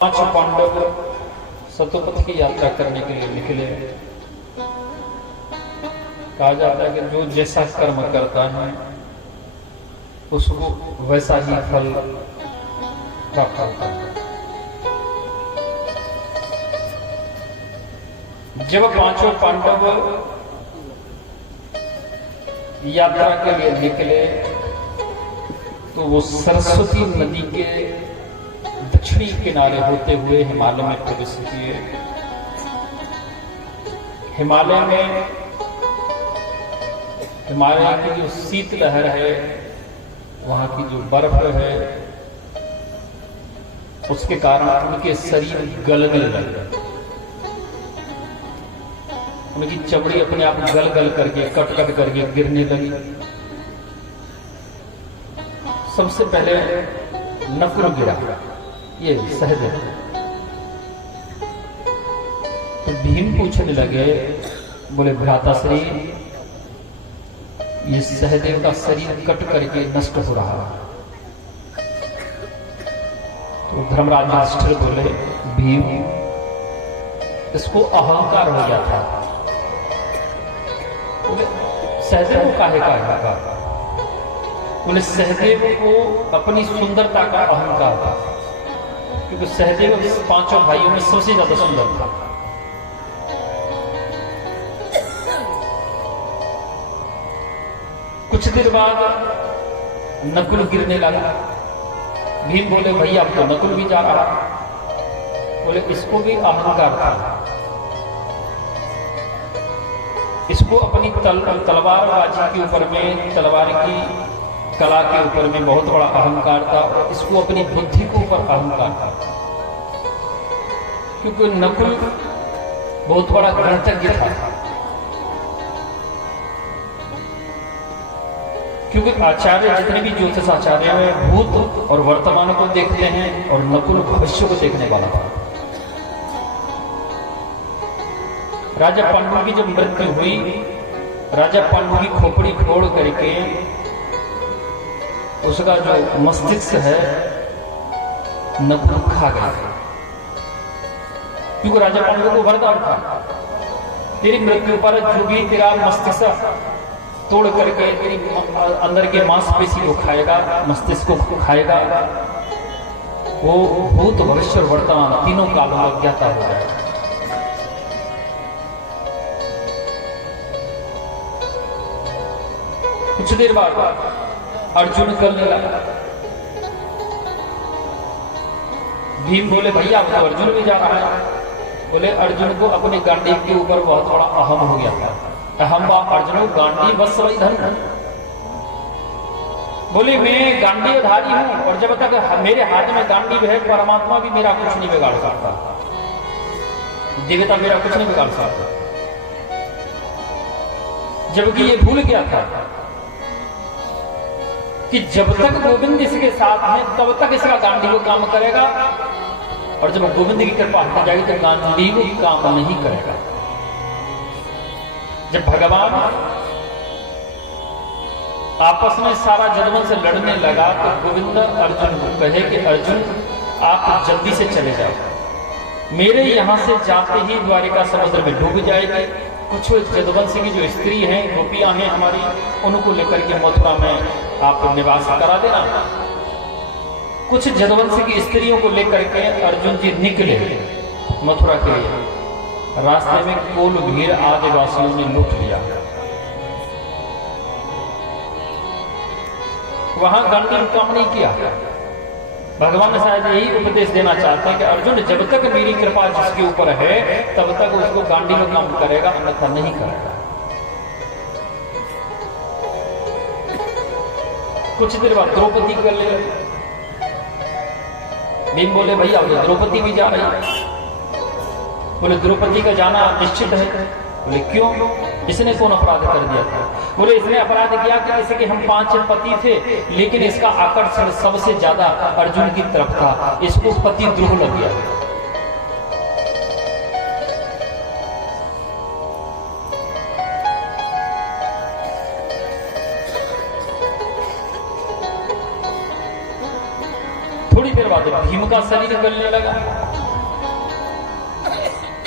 पांच पांडव सतोपथ की यात्रा करने के लिए निकले। कहा जाता है कि जो जैसा कर्म करता है उसको वैसा ही फल प्राप्त होता है। जब पांचों पांडव यात्रा के लिए निकले तो वो सरस्वती नदी के दक्षिणी किनारे होते हुए हिमालय में प्रवेश किए। हिमालय में हिमालय की जो शीत लहर है, वहां की जो बर्फ है, उसके कारण उनके शरीर गलने लगे। उनकी चमड़ी अपने आप गल गल करके कट कट करके गिरने लगी। सबसे पहले नकुल गिरा, ये सहदेव। तो भीम पूछने लगे, बोले भ्राताश्री, ये सहदेव का शरीर कट करके नष्ट हो रहा है। तो धर्मराज युधिष्ठिर बोले, भीम, इसको अहंकार हो गया था। बोले सहदेव को काहे का अहंकार? बोले सहदेव को अपनी सुंदरता का अहंकार था, क्योंकि सहदेव पांचों भाइयों में सबसे ज्यादा सुंदर था। कुछ देर बाद नकुल गिरने लगा। भीम बोले, भैया अब तो नकुल भी जा रहा। बोले इसको भी अहंकार था, इसको अपनी तलवारबाजी के ऊपर में, तलवार की कला के ऊपर में बहुत बड़ा अहंकार था, और इसको अपनी बुद्धि के ऊपर अहंकार था। क्योंकि नकुल बहुत बड़ा गणतज्ञ था, क्योंकि आचार्य जितने भी ज्योतिष आचार्य हैं भूत और वर्तमान को देखते हैं, और नकुल भविष्य को देखने वाला था। राजा पांडु की जब मृत्यु हुई, राजा पांडु की खोपड़ी फोड़ करके उसका जो मस्तिष्क है नकुल खा गया, क्योंकि राजा पांडु को वरदान था, तेरी मृत्यु पर जो भी तेरा मस्तिष्क तोड़ करके तेरी अंदर के मांसपेशी को खाएगा, मस्तिष्क को खाएगा, वो भूत भविष्य और वर्तमान तीनों कालों में अज्ञाता हो जाएगा। कुछ देर बाद अर्जुन करने लगा। भीम बोले, भैया अब तो अर्जुन भी जा रहा है। बोले अर्जुन को अपने गांडी के ऊपर बहुत बड़ा अहम हो गया था। अहम बा अर्जुन गांडी बस वही धन। बोले मैं गांडीधारी हूं, और जब तक मेरे हाथ में गांडी है, परमात्मा भी मेरा कुछ नहीं बिगाड़ सकता, देवता मेरा कुछ नहीं बिगाड़ सकता। जबकि ये भूल गया था कि जब तक गोविंद इसके साथ है तब तक इसका गांडी वो काम करेगा, और जब गोविंद की कृपा हट जाएगी तो गांडी वो काम नहीं करेगा। जब भगवान आपस में सारा जन्मन से लड़ने लगा तो गोविंद अर्जुन को कहे कि अर्जुन आप जल्दी से चले जाओ, मेरे यहां से जाते ही द्वारिका समुद्र में डूब जाएगी। कुछ जदुवंशी की जो स्त्री हैं, गोपियां हैं हमारी, उनको लेकर के मथुरा में आप निवास करा देना। कुछ जदुवंशी की स्त्रियों को लेकर के अर्जुन जी निकले मथुरा के लिए। रास्ते में कोल भीड़ आदिवासियों ने लूट लिया। वहां गांडी काम नहीं किया। भगवान शायद यही उपदेश देना चाहते हैं कि अर्जुन जब तक मेरी कृपा जिसके ऊपर है तब तक उसको गांडी में काम करेगा, अन्यथा नहीं करेगा। कुछ देर बाद द्रौपदी कर ले। भीम बोले, भैया द्रौपदी भी जा रही है। बोले द्रौपदी का जाना निश्चित है। बोले क्यों? इसने कौन अपराध कर दिया था? बोले इसने अपराध किया कि जैसे कि हम 5 पति थे, लेकिन इसका आकर्षण सबसे ज्यादा अर्जुन की तरफ था, इसको पति द्रोह लग गया। थोड़ी देर बाद भीम का शरीर गलने लगा।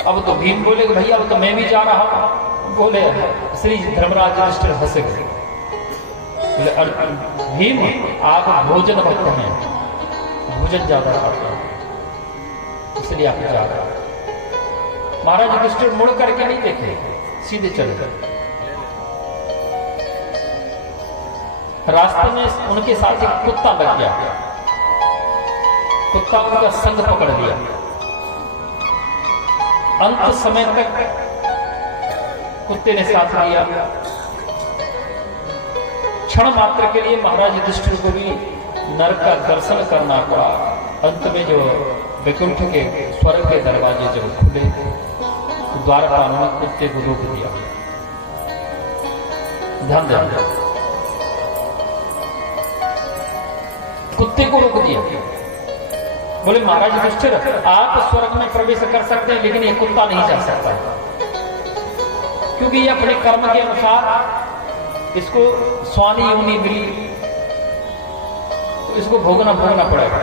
अब तो भीम बोले कि भैया अब तो मैं भी जा रहा हूं। बोले श्री धर्मराज युधिष्ठिर हंसे गए, बोले भीम आप भोजन भक्त हैं, भोजन ज्यादा खाते हैं, इसलिए आप जा रहे हैं। महाराज युधिष्ठिर मुड़ करके नहीं देखे, सीधे चले गए। रास्ते में उनके साथ एक कुत्ता लग गया, कुत्ता उनका संग पकड़ लिया। अंत समय तक कुत्ते ने साथ लिया। क्षण मात्र के लिए महाराज युधिष्ठिर को भी नरक का दर्शन करना पड़ा। अंत में जो वैकुंठ के स्वर्ग के दरवाजे जब खुले, द्वारपाल ने कुत्ते को रोक दिया। ध्यान दें, कुत्ते को रोक दिया। बोले महाराज युधिष्ठिर आप स्वर्ग में प्रवेश कर सकते हैं, लेकिन ये कुत्ता नहीं जा सकता, क्योंकि ये अपने कर्म के अनुसार इसको स्वामी योनि मिली, तो इसको भोगना पड़ेगा।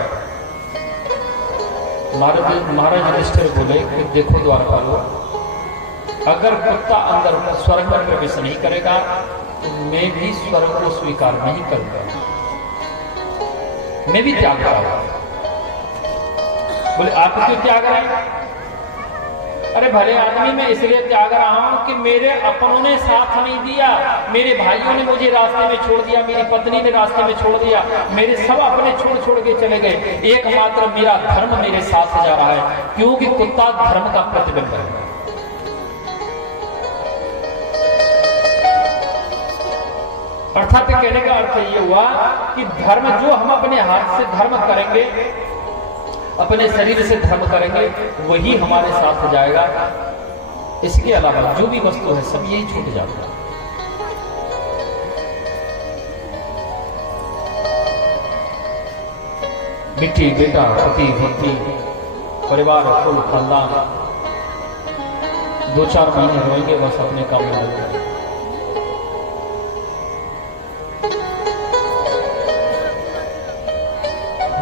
महाराज युधिष्ठिर बोले कि देखो द्वारपालो, अगर कुत्ता अंदर स्वर्ग में प्रवेश नहीं करेगा तो मैं भी स्वर्ग को स्वीकार नहीं करूंगा, मैं भी त्याग करूंगा। बोले आप क्यों त्याग रहे हैं? अरे भले आदमी, मैं इसलिए त्याग रहा हूं कि मेरे अपनों ने साथ नहीं दिया, मेरे भाइयों ने मुझे रास्ते में छोड़ दिया, मेरी पत्नी ने रास्ते में छोड़ दिया, मेरे सब अपने छोड़ के चले गए, एकमात्र मेरा धर्म मेरे साथ जा रहा है, क्योंकि कुत्ता धर्म का प्रतिबिंब है। अर्थात कहने का अर्थ ये हुआ कि धर्म जो हम अपने हाथ से धर्म करेंगे, अपने शरीर से धर्म करेंगे, वही हमारे साथ जाएगा। इसके अलावा जो भी वस्तु है सब यही छूट जाता है। बेटी बेटा पति पत्नी परिवार कुल खानदान 2-4 महीने रहेंगे, बस अपने काम में लग जाएंगे।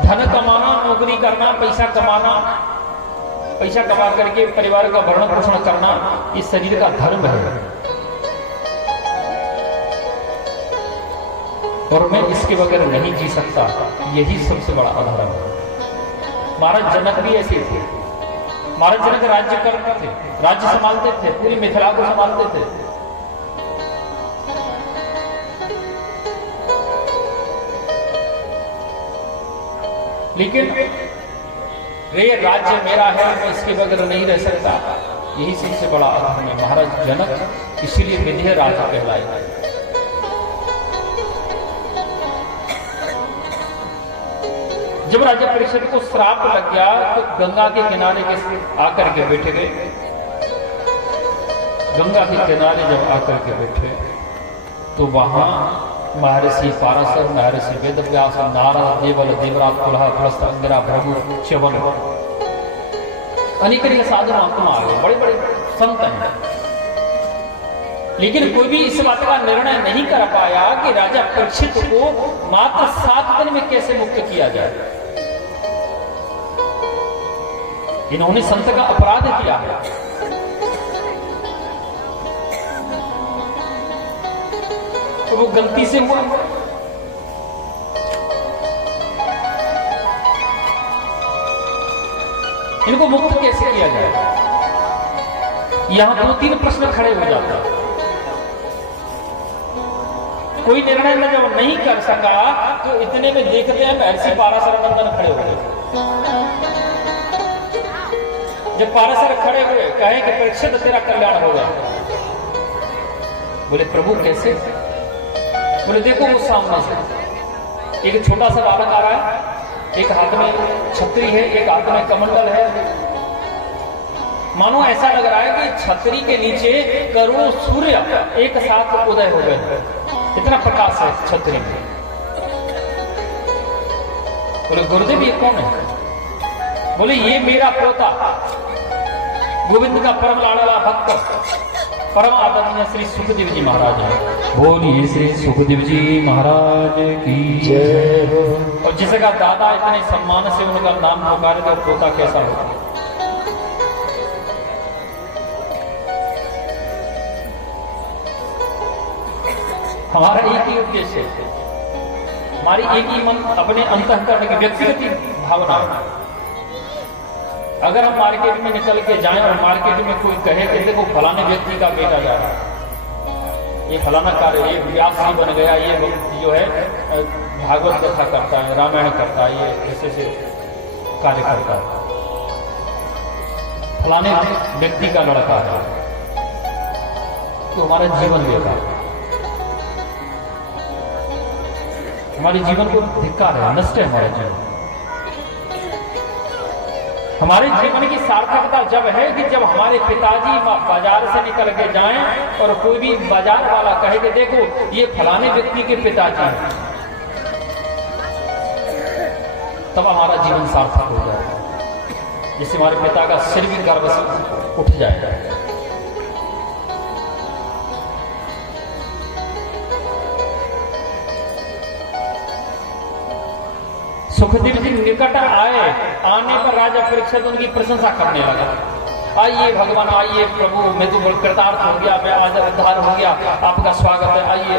धन कमाना, नौकरी करना, पैसा कमाना, पैसा कमा करके परिवार का भरण पोषण करना, ये शरीर का धर्म है और मैं इसके बगैर नहीं जी सकता, यही सबसे बड़ा अधर्म है। महाराज जनक भी ऐसे थे। महाराज जनक राज्य करते थे, राज्य संभालते थे, पूरी मिथिला को संभालते थे। लेकिन ये राज्य मेरा है, मैं इसके बगैर नहीं रह सकता, यही सबसे बड़ा अधर्म है। महाराज जनक इसीलिए विधेय राजा कहलाए। जब राजा परीक्षित को श्राप लग गया तो गंगा के किनारे के आकर के बैठे गए। गंगा के किनारे जब आकर के बैठे तो वहां महर्षि पाराशर, महर्षि वेदव्यास, नारद, देवल, देवराज, पुलह, पुलस्त, अंगिरा, भृगु, च्यवन, अनेक साधु महात्मा आ गए, बड़े बड़े संत हैं। लेकिन कोई भी इस बात का निर्णय नहीं कर पाया कि राजा परीक्षित को मात्र 7 दिन में कैसे मुक्त किया जाए। इन्होंने संत का अपराध किया है। तो वो गलती से हुआ। इनको मुक्त कैसे किया जाए? यहां 2-3 प्रश्न खड़े हो जाते हैं। कोई निर्णय में जब नहीं कर सका तो इतने में देखते हैं महर्षि पाराशर नंदन खड़े हो गए। जब पाराशर खड़े हुए कहे कि परीक्षित तेरा कल्याण होगा। बोले प्रभु कैसे? बोले देखो वो सामने से एक छोटा सा बालक आ रहा है, एक हाथ में छतरी है, एक हाथ में कमंडल है। मानो ऐसा लग रहा है कि छतरी के नीचे करोड़ों सूर्य एक साथ उदय हो गए, इतना प्रकाश है छतरी में। बोले गुरुदेव ये कौन है? बोले ये मेरा पोता गोविंद का परम लाडला भक्त परम आदरणीय श्री सुखदेव जी महाराज है। बोलिए श्री सुखदेव जी महाराज की जय हो। और जिसका दादा इतने सम्मान से उनका नाम पुकारे तो पोता कैसा होगा? हमारा एक ही उद्देश्य है, हमारी एक ही मन, अपने अंतःकरण की व्यक्तिगत भावना। अगर हम मार्केट में निकल के जाएं और मार्केट में कोई कहे कि देखो फलाने व्यक्ति का बेटा जा रहा है, ये फलाना कार्य, ये व्यास जी बन गया, ये जो है भागवत कथा करता है, रामायण करता है, ये ऐसे से कार्य करता है, फलाने व्यक्ति का लड़का है, तो हमारा जीवन बेकार है, हमारे जीवन को धिक्कार है, नष्ट है हमारा जीवन। हमारे जीवन की सार्थकता जब है कि जब हमारे पिताजी बाजार से निकल के जाएं और कोई भी बाजार वाला कहे कि देखो ये फलाने व्यक्ति के पिताजी हैं, तब हमारा जीवन सार्थक हो जाएगा, जिससे हमारे पिता का सिर भी गर्व से उठ जाएगा। सुखदेव जी निकट आए, आने पर राजा परीक्षित उनकी प्रशंसा करने लगा। आइए भगवान, आइए प्रभु, मैं तो कृतार्थ हो गया, मैं आज उद्धार हो गया, आपका स्वागत है, आइए।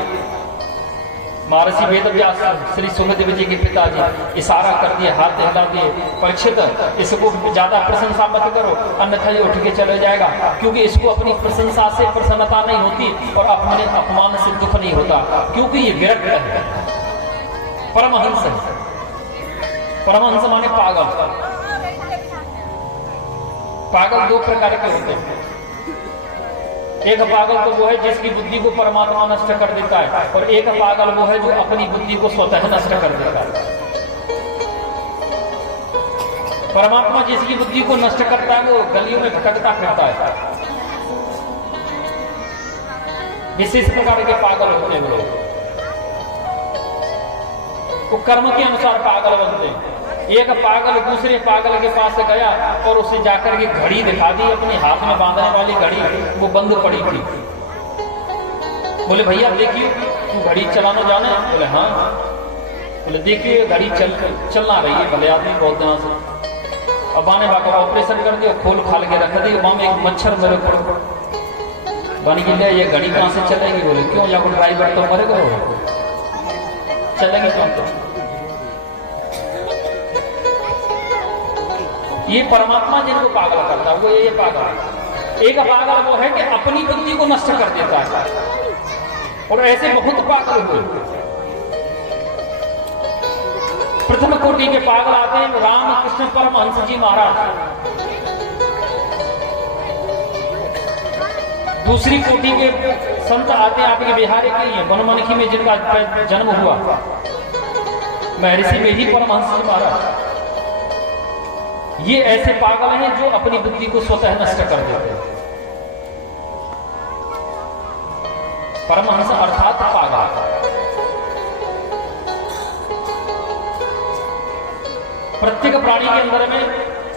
महर्षि वेदव्यास श्री सुखदेव जी के पिताजी इशारा कर दिए, हाथ हिला दिए, परीक्षित इसको ज्यादा प्रशंसा मत करो, अन्यथा ये उठ के चले जाएगा, क्योंकि इसको अपनी प्रशंसा से प्रसन्नता नहीं होती और अपने अपमान से दुख नहीं होता, क्योंकि ये विरक्त है, परमहंस है। परमहंस माने पागल। पागल दो प्रकार के होते हैं, एक पागल तो वो है जिसकी बुद्धि को परमात्मा नष्ट कर देता है, और एक पागल वो है जो अपनी बुद्धि को स्वतः नष्ट कर देता है। परमात्मा जिसकी बुद्धि को नष्ट करता है वो गलियों में भटकता फिरता है। विशेष प्रकार के पागल होते हैं लोग, वो कर्म के अनुसार पागल बनते हैं। एक पागल दूसरे पागल के पास गया और उसे जाकर के घड़ी दिखा दी, अपने हाथ में बांधने वाली घड़ी, वो बंद पड़ी थी। बोले भैया देखिए, तू घड़ी चलाना जाने? बोले हाँ। बोले देखिए घड़ी चलना रही है, भले आदमी बहुत दिनों से। अब आने बाका ऑपरेशन कर दिया, खोल खाल के रख दी, वहां में एक मच्छर मेरे ऊपर बन गया, ये घड़ी कहां से चलेगी? बोले क्यों, या कोई ड्राइवर तो मरे करो, चलेगी कौन? तो ये परमात्मा जिनको पागल करता है वो ये पागल। एक पागल वो है कि अपनी बुद्धि को नष्ट कर देता है, और ऐसे बहुत पागल हुए। प्रथम कोटि के पागल आते हैं रामकृष्ण परमहंस जी महाराज। दूसरी कोटि के संत आते हैं आपके बिहार के लिए, बनमनखी में जिनका जन्म हुआ, महर्षि में ही परमहंस जी महाराज। ये ऐसे पागल हैं जो अपनी बुद्धि को स्वतः नष्ट कर देते हैं। परमहंस अर्थात पागल। प्रत्येक प्राणी के अंदर में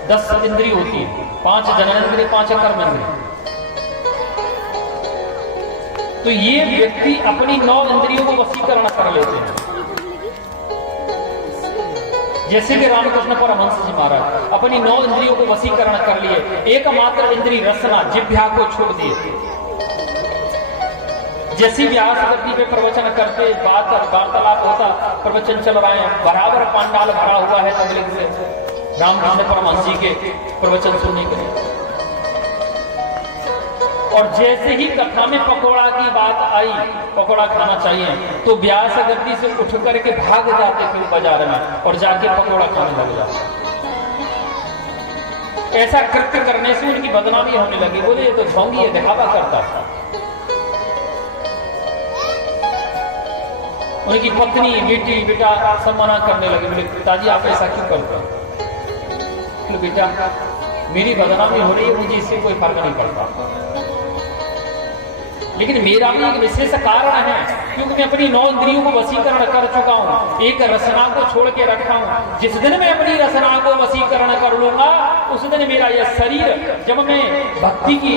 10 इंद्रिय होती है, 5 जननेंद्रिय, 5 कर्मेंद्रिय। तो ये व्यक्ति अपनी 9 इंद्रियों को वशीकरण कर लेते हैं। जैसे कि रामकृष्ण परमहंस जी महाराज अपनी 9 इंद्रियों को वशीकरण कर लिए, एकमात्र इंद्रिय रसना जिह्वा को छोड़ दिए। जैसी व्यास गद्दी पे प्रवचन करते, वार्तालाप होता, प्रवचन चल रहे हैं, बराबर पांडाल भरा हुआ है तबलीग से रामकृष्ण परमहंस जी के प्रवचन सुनने के लिए। और जैसे ही कथा में पकौड़ा की बात आई, पकौड़ा खाना चाहिए, तो व्यास गद्दी से उठ करके भाग जाते फिर बाजार में और जाके पकौड़ा खाने लग जाते। ऐसा कृत्य करने से उनकी बदनामी होने लगी। बोले ये तो ढोंगी है, दिखावा करता था। उनकी पत्नी, बेटी, बेटा सब मना करने लगे। बोले पिताजी आप ऐसा क्यों करते हैं? बोले बेटा मेरी बदनामी हो रही है, मुझे इससे कोई फर्क नहीं पड़ता, लेकिन मेरा भी एक विशेष कारण है, क्योंकि मैं अपनी 9 इंद्रियों को वशीकरण कर चुका हूं, एक रसना को छोड़ के रखा हूं। जिस दिन मैं अपनी रसना को वशीकरण कर लूंगा, उस दिन मेरा यह शरीर, जब मैं भक्ति की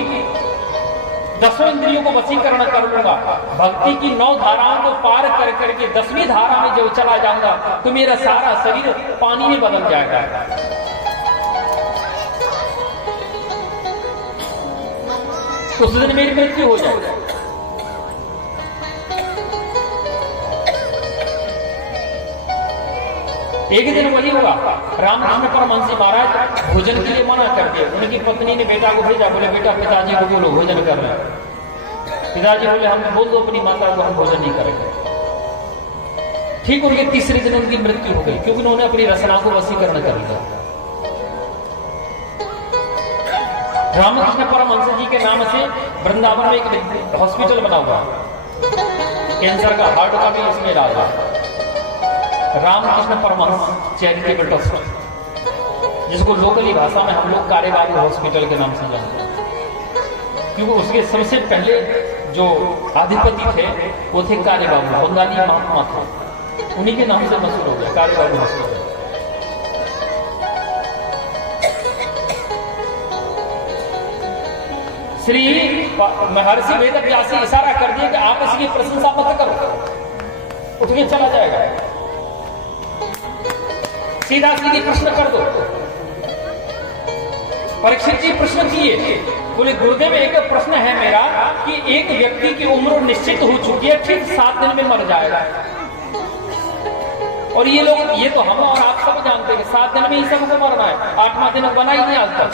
10 इंद्रियों को वशीकरण कर लूंगा, भक्ति की 9 धाराओं को पार कर करके 10वीं धारा में जब चला जाऊंगा, तो मेरा सारा शरीर पानी में बदल जाएगा। उस दिन मेरी मृत्यु हो जाएगी। एक दिन वही हुआ, रामकृष्ण परमहंस महाराज भोजन के लिए मना कर दिए। उनकी पत्नी ने बेटा को भेजा, बोले बेटा पिताजी को बोलो भोजन कर रहे हैं। पिताजी बोले हम बोल दो अपनी माता को हम भोजन नहीं करेंगे। ठीक उनके तीसरे दिन उनकी मृत्यु हो गई, क्योंकि उन्होंने अपनी रचना को वशीकरण कर लिया। रामकृष्ण परमहंस जी के नाम से वृंदावन में एक हॉस्पिटल बना हुआ है, कैंसर का, हार्ट का भी इसमें इलाज है। रामकृष्ण परमहंस चैरिटेबल ट्रस्ट, जिसको लोकली भाषा में हम लोग कारेबाबू हॉस्पिटल के नाम से जानते हैं, क्योंकि उसके सबसे पहले जो अधिपति थे वो थे कारेबाबू, बंगाली महात्मा थे, उन्हीं के नाम से मशहूर हो गया कारेबाबू हॉस्पिटल। श्री महर्षि वेदव्यास इशारा कर दिया कि आप इसकी प्रशंसा मत करो, उठ के चला जाएगा, सीधा सीधी प्रश्न कर दो। परीक्षित जी प्रश्न किए, बोले गुरुदेव एक प्रश्न है मेरा कि एक व्यक्ति की उम्र निश्चित हो चुकी है, ठीक 7 दिन में मर जाएगा, और ये लोग, ये तो हम और आप सब जानते हैं 7 दिन में ही सबको मरना है। 8वां दिन बना ही नहीं आज तक।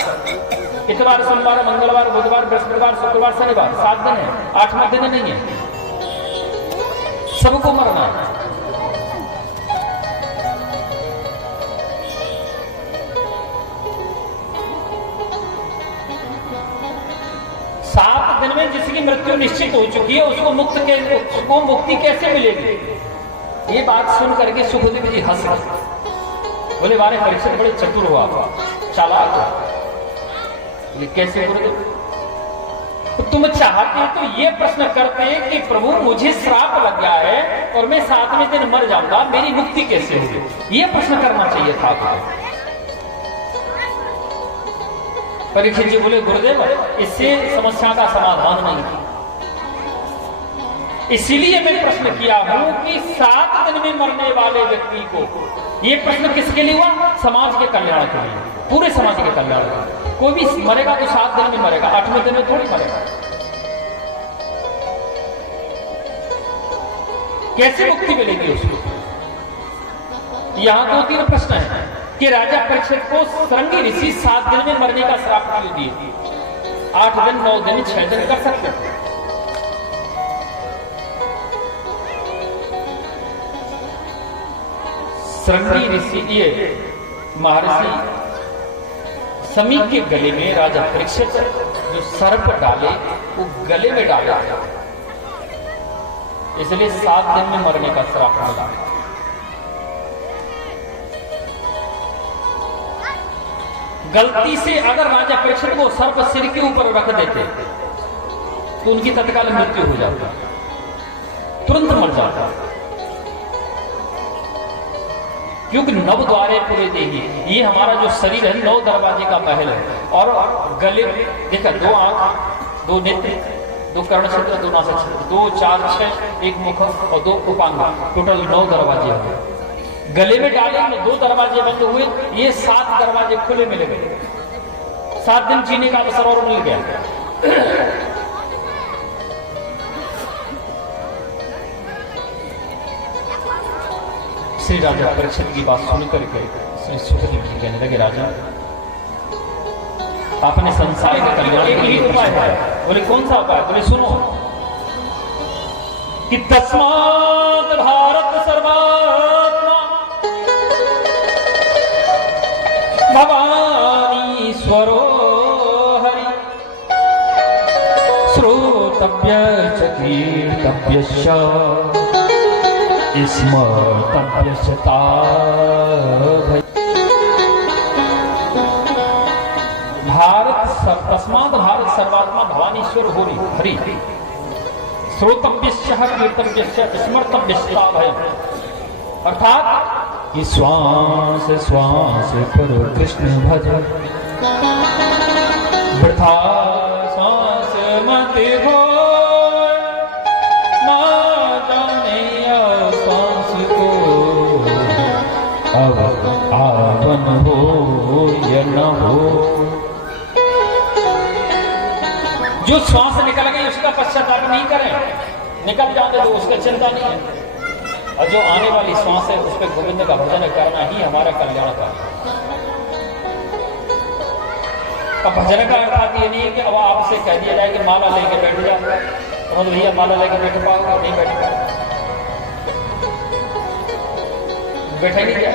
इतवार, सोमवार, मंगलवार, बुधवार, बृहस्पतिवार, शुक्रवार, शनिवार, 7 दिन है, 8वां दिन नहीं है, सबको मरना है। सात दिन में जिसकी मृत्यु निश्चित हो चुकी है उसको मुक्ति कैसे मिलेगी? ये बात सुन करके सुखदेव जी हंस गए, बोले मारे परीक्षित बड़े चतुर हुआ, चालाक हो। ये कैसे गुरुदेव? तो तुम चाहते तो ये प्रश्न करते कि प्रभु मुझे श्राप लग गया है और मैं 7वें दिन मर जाऊंगा, मेरी मुक्ति कैसे होगी? ये प्रश्न करना चाहिए था आपको। परीक्षित जी बोले गुरुदेव इससे समस्या का समाधान नहीं, इसीलिए मैं प्रश्न किया हूं कि 7 दिन में मरने वाले व्यक्ति को, ये प्रश्न किसके लिए हुआ? समाज के कल्याण के लिए, पूरे समाज के कल्याण के लिए। कोई भी मरेगा तो 7 दिन में मरेगा, 8वें दिन में थोड़ी मरेगा। कैसे मुक्ति मिलेगी उसको? यहां 2-3 प्रश्न है कि राजा परीक्षित को शृंगी ऋषि 7 दिन में मरने का श्राप क्यों दिए? 8 दिन, 9 दिन, 6 दिन कर सकते थे। शृंगी ऋषि, ये महर्षि समी के गले में राजा परीक्षित जो सर्प डाले वो गले में डाला, इसलिए 7 दिन में मरने का श्राप मिला। गलती से अगर राजा परीक्षित को सर्प सिर के ऊपर रख देते तो उनकी तत्काल मृत्यु हो जाती, तुरंत मर जाता, क्योंकि 9 द्वारे पूरे देही, ये हमारा जो शरीर है 9 दरवाजे का महल है। और गले देखा 2 आंख, 2 नेत्र, 2 कर्ण क्षेत्र, 2 नासिक क्षेत्र, 2, 4, 6, 1 मुख और 2 उपांग, टोटल 9 दरवाजे हुए। गले में डाले में 2 दरवाजे बंद हुए, ये 7 दरवाजे खुले मिल गए। 7 दिन जीने का अवसर और मिल गया। श्री राजा परीक्षित की बात सुनकर के श्री सुखदेव जी कहने लगे राजा आपने संसार के कल्याण के लिए उपाय है। बोले कौन सा उपाय? बोले सुनो कि तस्मात् भारत सर्वात्मा भवानी स्वरो हरि श्रोतव्य च कीर्तव्य च स्मर्तव्यस्ता। तस्मात् भारत सर्वात्मा भवानीश्वर होरी हरि श्रोतव्यश्च कीर्तव्यश्च स्मर्तव्यस्ता भयम्। अर्थात कि श्वास श्वास पर कृष्ण भज, वृथा श्वास मत हो, ना जाने श्वास को अब आवन हो या न हो। जो श्वास निकल गई उसका पश्चाताप नहीं करें, निकल जाने दो, उसका चिंता नहीं है। और जो आने वाली श्वास है उस पर गोविंद का भजन करना ही हमारा कल्याण का। अब भजन का अर्थ ये नहीं है कि अब आपसे कह दिया जाए कि माला लेके बैठ जाओ, तो भैया माला लेके बैठ पाओगे? नहीं बैठ पाओगे, बैठेंगे क्या?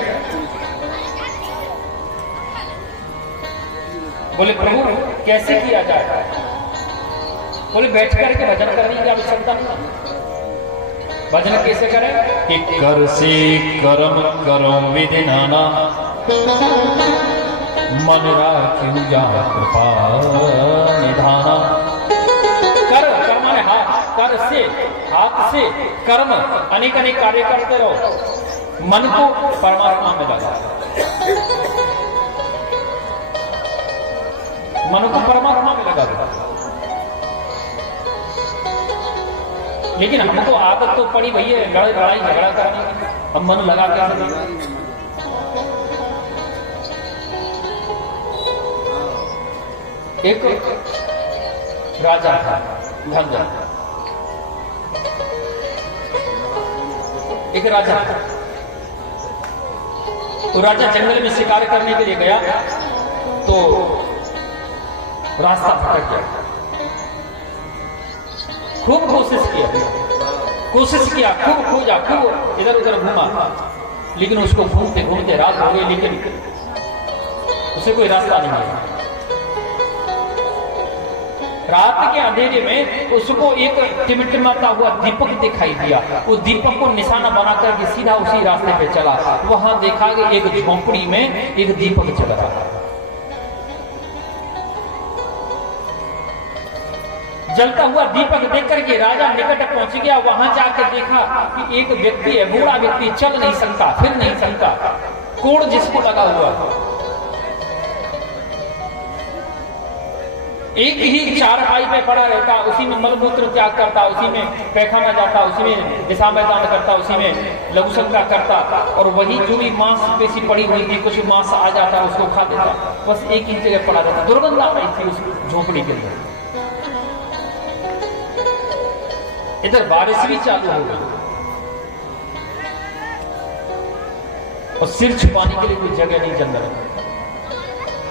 बोले प्रभु कैसे किया जाए? बोले बैठ करके भजन करने की आवश्यकता नहीं। भजन कैसे करें? कि कर से कर्म करो विधि नाना, मन राखियो जा कृपा निधाना। कर, कर्म माने हाथ, कर से, हाथ से कर्म, अनेक अनेक कार्य करते रहो, मन को परमात्मा में लगा, मन को परमात्मा में लगा दो। लेकिन हमको आदत तो पड़ी भैया लड़ाई झगड़ा करने की, हम मन लगा कर। एक राजा था, धनजन, एक राजा था। तो राजा जंगल में शिकार करने के लिए गया तो रास्ता भटक गया। खूब कोशिश किया, खूब खोजा, खूब इधर उधर घूमा, लेकिन उसको घूमते घूमते रात हो गई, लेकिन उसे कोई रास्ता नहीं मिला। रात के अंधेरे में उसको एक टिमटिमाता हुआ दीपक दिखाई दिया। वो दीपक को निशाना बनाकर के सीधा उसी रास्ते पे चला। वहां देखा कि एक झोंपड़ी में एक दीपक जल रहा है। जलता हुआ दीपक देख करके राजा निकट पहुंच गया। वहां जाकर देखा कि एक व्यक्ति है, बूढ़ा व्यक्ति, चल नहीं सकता, फिर नहीं सकता, कोड़ जिसको लगा हुआ, एक ही चारपाई पे पड़ा रहता, उसी में मलमूत्र त्याग करता, उसी में पैखाना जाता, उसी में दिशा मैदान करता, उसी में लघुशंका करता, और वही जो भी मांसपेशी पड़ी हुई थी, कुछ मांस आ जाता उसको खा देता, बस एक ही जगह पड़ा रहता। दुर्गंध आ रही थी उस झोंपड़ी के अंदर। इधर बारिश भी चालू हो गई और सिर छुपाने के लिए कोई जगह नहीं जंगल में।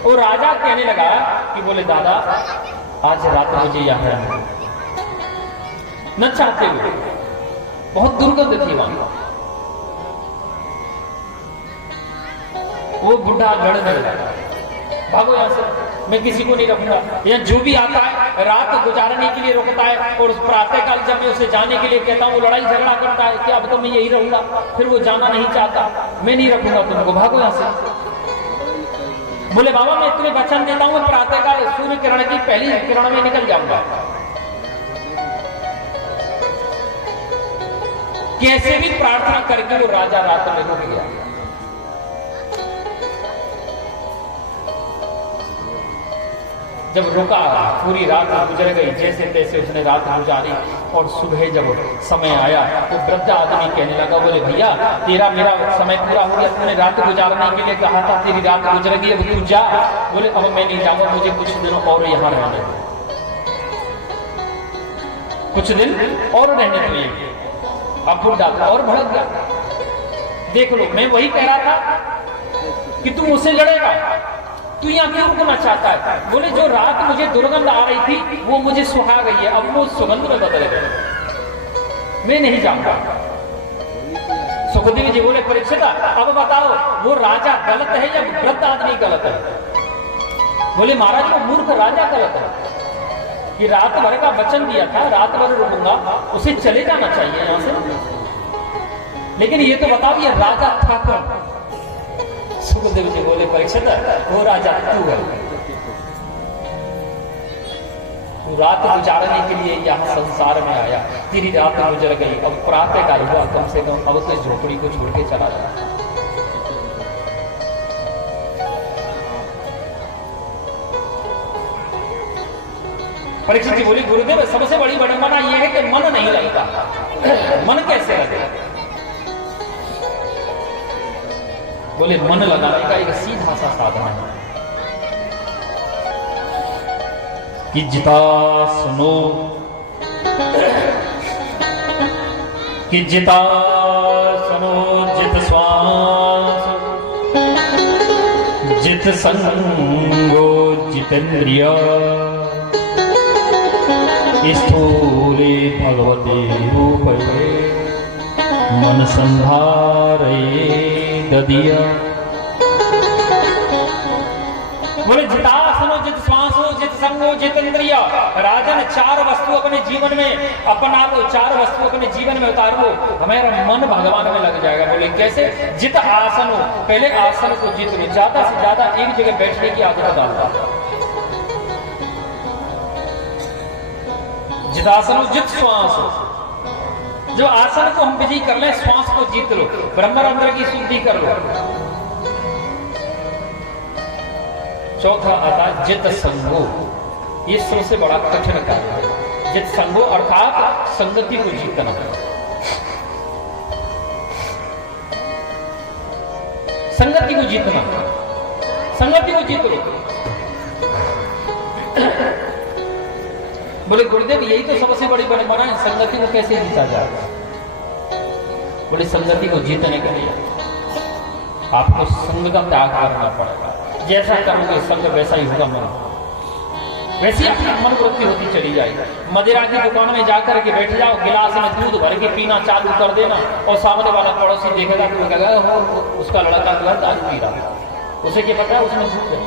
और राजा कहने लगा कि बोले दादा आज रात मुझे यहाँ रहना न चाहते हुए, बहुत दुर्गंध थी वहां। वो बुढ़ा लड़ने लगा, भागो यहाँ से, मैं किसी को नहीं रखूंगा। यहाँ जो भी आता है रात गुजारने के लिए रुकता है, और उस प्रातःकाल जब मैं उसे जाने के लिए कहता हूँ वो लड़ाई झगड़ा करता है कि अब तो मैं यही रहूंगा, फिर वो जाना नहीं चाहता, मैं नहीं रखूंगा तुमको, भागो यहाँ से। बोले बाबा मैं तुम्हें वचन देता हूँ, प्रातःकाल सूर्य किरण की पहली किरण में निकल जाऊंगा। कैसे भी प्रार्थना करके वो राजा रात में रुक गया। जब रुका, पूरी रात गुजर गई, जैसे तैसे उसने रात गुजारी, और सुबह जब समय आया तो वृद्ध आदमी कहने लगा, बोले भैया तेरा मेरा समय पूरा हो गया, तूने रात गुजारने के लिए कहा था, तेरी रात गुजर गई, अब तू जा। बोले अब मैं नहीं जाऊंगा, मुझे कुछ दिनों और यहाँ रहने, कुछ दिन और रहने के लिए। अब बुढ़ा था और भड़क गया, देख लो मैं वही कह रहा था कि तू मुझसे लड़ेगा, तू यहाँ क्यों रुकना चाहता है? बोले जो रात मुझे दुर्गंध आ रही थी वो मुझे सुहा गई है, अब वो सुगंध में बदल गई, मैं नहीं जाऊंगा। सुखदेव जी बोले परीक्षित अब बताओ वो राजा गलत है या वृद्ध आदमी गलत है? बोले महाराज वो मूर्ख राजा गलत है कि रात भर का वचन दिया था, रात भर रुकूंगा, उसे चले जाना चाहिए यहाँ से। लेकिन ये तो बताओ ये राजा था कौन? सुखदेव जी बोले परीक्षित वो राजा तू है, तू रात गुजारने के लिए यहाँ संसार में आया, तेरी रात गुजर गई, अब प्रातःकाल हुआ, कम से कम अब तो झोपड़ी को छोड़ के चला जा। परीक्षित जी बोली गुरुदेव सबसे बड़ी विडंबना यह है कि मन नहीं लगता। मन कैसे लगेगा? बोले मन लगाने का एक सीधा सा साधन है कि जिता सुनो जित संगो जितेन्द्रिय स्थूले भगवते रूपये मन संधारे ददिया। बोले जितासनो जित श्वासो जित संगो जित इंद्रिय। राजन चार वस्तु अपने जीवन में अपना लो, चार वस्तु अपने जीवन में उतार लो, हमारा मन भगवान में लग जाएगा। बोले कैसे? जित आसनो, पहले आसन को जीत लो, ज्यादा से ज्यादा एक जगह बैठने की आदत डालता। जितासनो जित श्वास, जो आसन को हम विजय कर ले, श्वास को जीत लो, ब्रह्मरंध्र की शुद्धि कर लो। चौथा आता जित संगो, ये सबसे बड़ा कठिन कार्य है। जित संगो अर्थात संगति को जीतना। संगति को जीतना, संगति को जीत लो। बोले गुरुदेव यही तो सबसे बड़ी बना है, संगति को कैसे जीता जाए? बोले संगति को जीतने के लिए आपको संग का त्याग करना पड़ेगा। जैसा करोगे संग वैसा ही होगा मन, वैसी आपकी मनोवृत्ति होती चली जाएगी। मदिरा की दुकान में जाकर के बैठ जाओ, गिलास में दूध भर के पीना चालू कर देना और सामने वाला पड़ोसी देखेगा तो कहेगा हो उसका लड़का गलत आज पी रहा, उसे क्या पता है उसमें झूठ है।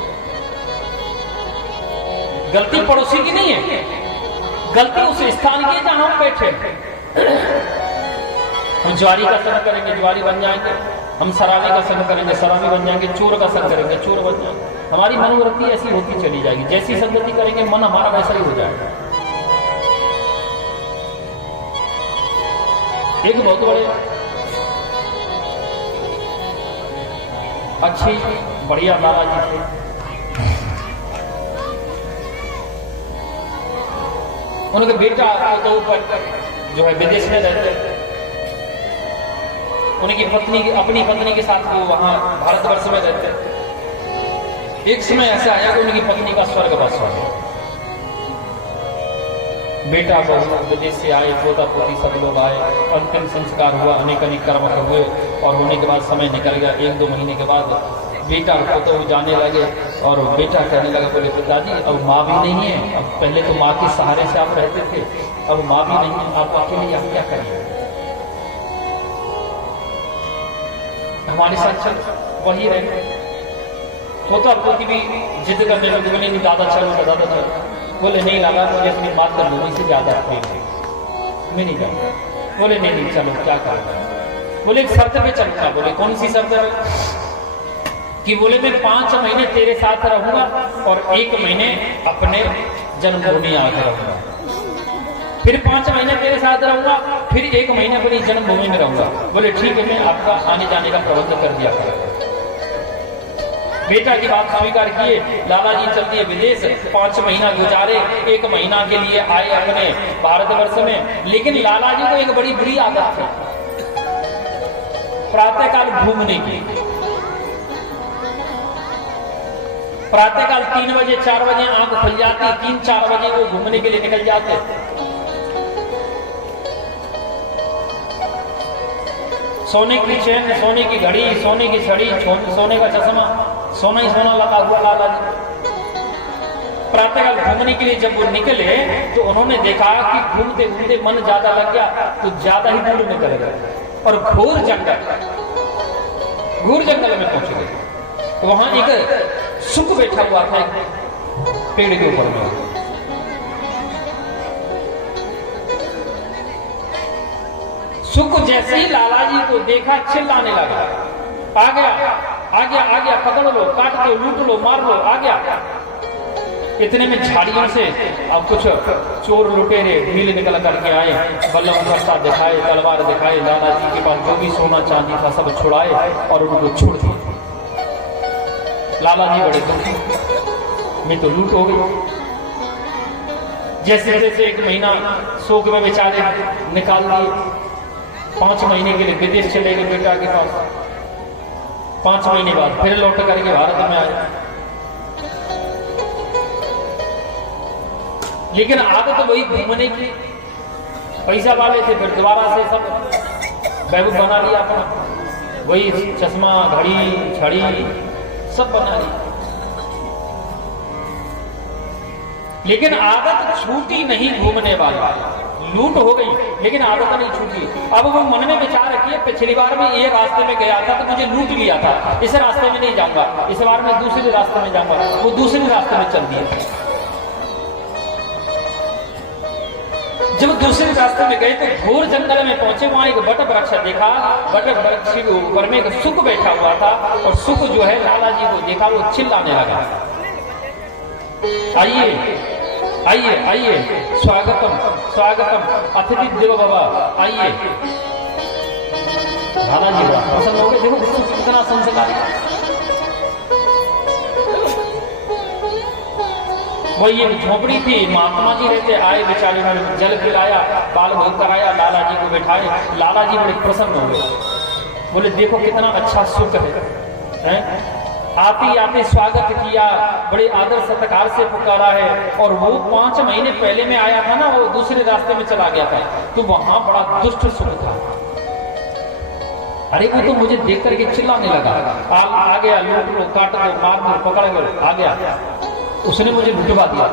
गलती पड़ोसी की नहीं है, गलती उस स्थान की जहां हम बैठे। हम ज्वारी का संग करेंगे ज्वारी बन जाएंगे, हम शराबी का संग करेंगे शराबी बन जाएंगे, चोर का संग करेंगे चोर बन जाएंगे। हमारी मनोवृत्ति ऐसी होती चली जाएगी, जैसी संगति करेंगे मन हमारा वैसा ही हो जाएगा। एक बहुत बड़े अच्छी बढ़िया लाला जी थे, उनके बेटा तो जो है विदेश में रहते थे, उनकी पत्नी अपनी पत्नी के साथ वो वहां भारतवर्ष में रहते थे। एक समय ऐसा आया कि उनकी पत्नी का स्वर्गवास हो गया। बेटा बहू विदेश से आए, पोता पोती सब लोग आए, अंतिम संस्कार हुआ, अनेक अनेक कर्म हुए और होने के बाद समय निकल गया। 1-2 महीने के बाद बेटा और पोता जाने लगे और बेटा कहने लगा बोले पिताजी अब माँ भी नहीं है, अब पहले तो माँ के सहारे से आप रहते थे, अब माँ भी नहीं है, आप अकेले आप क्या करेंगे? हमारे साथ चल वही रहे। पोता पोती भी जिद करने लगे, बोले नहीं दादा चलो तो दादा चलो। बोले नहीं लाला मुझे अपनी बात कर लो, इससे ज्यादा प्रेम है, मैं नहीं जाऊंगा। बोले नहीं चलो क्या करें? बोले एक शर्त पे चलूंगा। बोले कौन सी शर्त है? कि बोले मैं 5 महीने तेरे साथ रहूंगा और 1 महीने अपने जन्मभूमि आकर रहूंगा, फिर 5 महीने तेरे साथ रहूंगा, फिर 1 महीने अपनी जन्मभूमि में रहूंगा। बोले ठीक है, मैं आपका आने जाने का प्रबंध कर दिया करूंगा। बेटा की बात स्वीकार किए, लाला जी चल दिए विदेश, 5 महीना गुजारे, 1 महीना के लिए आए अपने भारतवर्ष में। लेकिन लाला जी को एक बड़ी बुरी आदत थी, प्रातःकाल घूमने की। प्रातःकाल 3 बजे 4 बजे आंख खुल जाती, 3-4 बजे वो घूमने के लिए निकल जाते। सोने की चैन, सोने की घड़ी, सोने की छड़ी, सोने का चश्मा, सोना ही सोना लगा हुआ लाला जी। प्रातःकाल घूमने के लिए जब वो निकले तो उन्होंने देखा कि घूमते घूमते मन ज्यादा लग गया तो ज्यादा ही दूर निकल गए और घोर जंगल में पहुंच गए। वहां एक सुख बैठा हुआ था पेड़ के ऊपर में। सुख जैसे ही लाला जी को देखा चिल्लाने लगा, आ गया, पकड़ लो, काट दो, लूट लो, मार लो, आ गया। इतने में झाड़ियों से अब कुछ चोर लुटेरे ढील निकल करके आए, बल्लम प्रसाद दिखाए, तलवार दिखाए, लाला जी के पास जो भी सोना चांदी था सब छुड़ाए और उनको छोड़ दिया। लाला जी बड़े दुखी, मैं तो लूट हो गई। जैसे जैसे 1 महीना शोक में बेचारे निकाल दिए। 5 महीने के लिए विदेश चले गए बेटा के पास। 5 महीने बाद फिर लौट करके भारत में आए। लेकिन आदत तो वही घूमने की, पैसा वाले थे, फिर दोबारा से सब वैभव बना लिया अपना, वही चश्मा घड़ी छड़ी सब बना लिया। लेकिन आदत छूटी नहीं घूमने वाला। लूट हो गई लेकिन आदत नहीं छूटी। अब वो मन में विचार रखिए, पिछली बार में ये रास्ते में गया था तो मुझे लूट लिया था, इस रास्ते में नहीं जाऊंगा, इस बार मैं दूसरे रास्ते में जाऊंगा। वो दूसरे रास्ते में चल दिया। जब दूसरे रास्ते में गए तो घोर जंगल में पहुंचे, वहां एक बट वृक्ष देखा। बट वृक्ष के ऊपर में एक सुक बैठा हुआ था और सुक जो है लाला जी को देखा, वो चिल्लाने लगा, आइए आइए आइए, स्वागतम स्वागतम, अतिथि देवो भव, आइए। लाला जी प्रसन्न हो गए, देखो कितना संस्कार। वो ये झोपड़ी थी, महात्मा जी रहते, आए बेचारे, उन्होंने जल पिलाया, बाल भोग कराया, लाला जी को बिठाए। लाला जी बड़े प्रसन्न हो गए, बोले देखो कितना अच्छा सुख है। आते आते स्वागत किया, बड़े आदर सत्कार से पुकारा है। और वो 5 महीने पहले में आया था ना, वो दूसरे रास्ते में चला गया था, तो वहां बड़ा दुष्ट सुख था। अरे वो तो मुझे देख करके चिल्लाने लगा, आ गया, लूट लो, काट लो, मार लो, पकड़ लो, आ गया, उसने मुझे लुटवा दिया।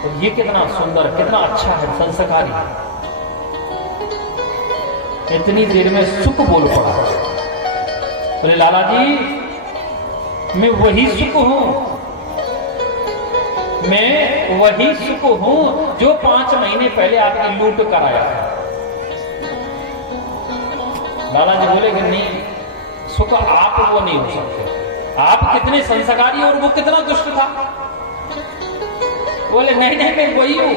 और ये कितना सुंदर, कितना अच्छा है, संस्कारी। इतनी देर में सुख बोल पड़ा, बोले लाला जी मैं वही सुख हूं, मैं वही सुख हूं जो 5 महीने पहले आपने लूट कराया था। लाला जी बोले कि नहीं, सुख आप वो नहीं हो सकते, आप कितने संस्कारी और वो कितना दुष्ट था। बोले नहीं नहीं मैं वही हूं।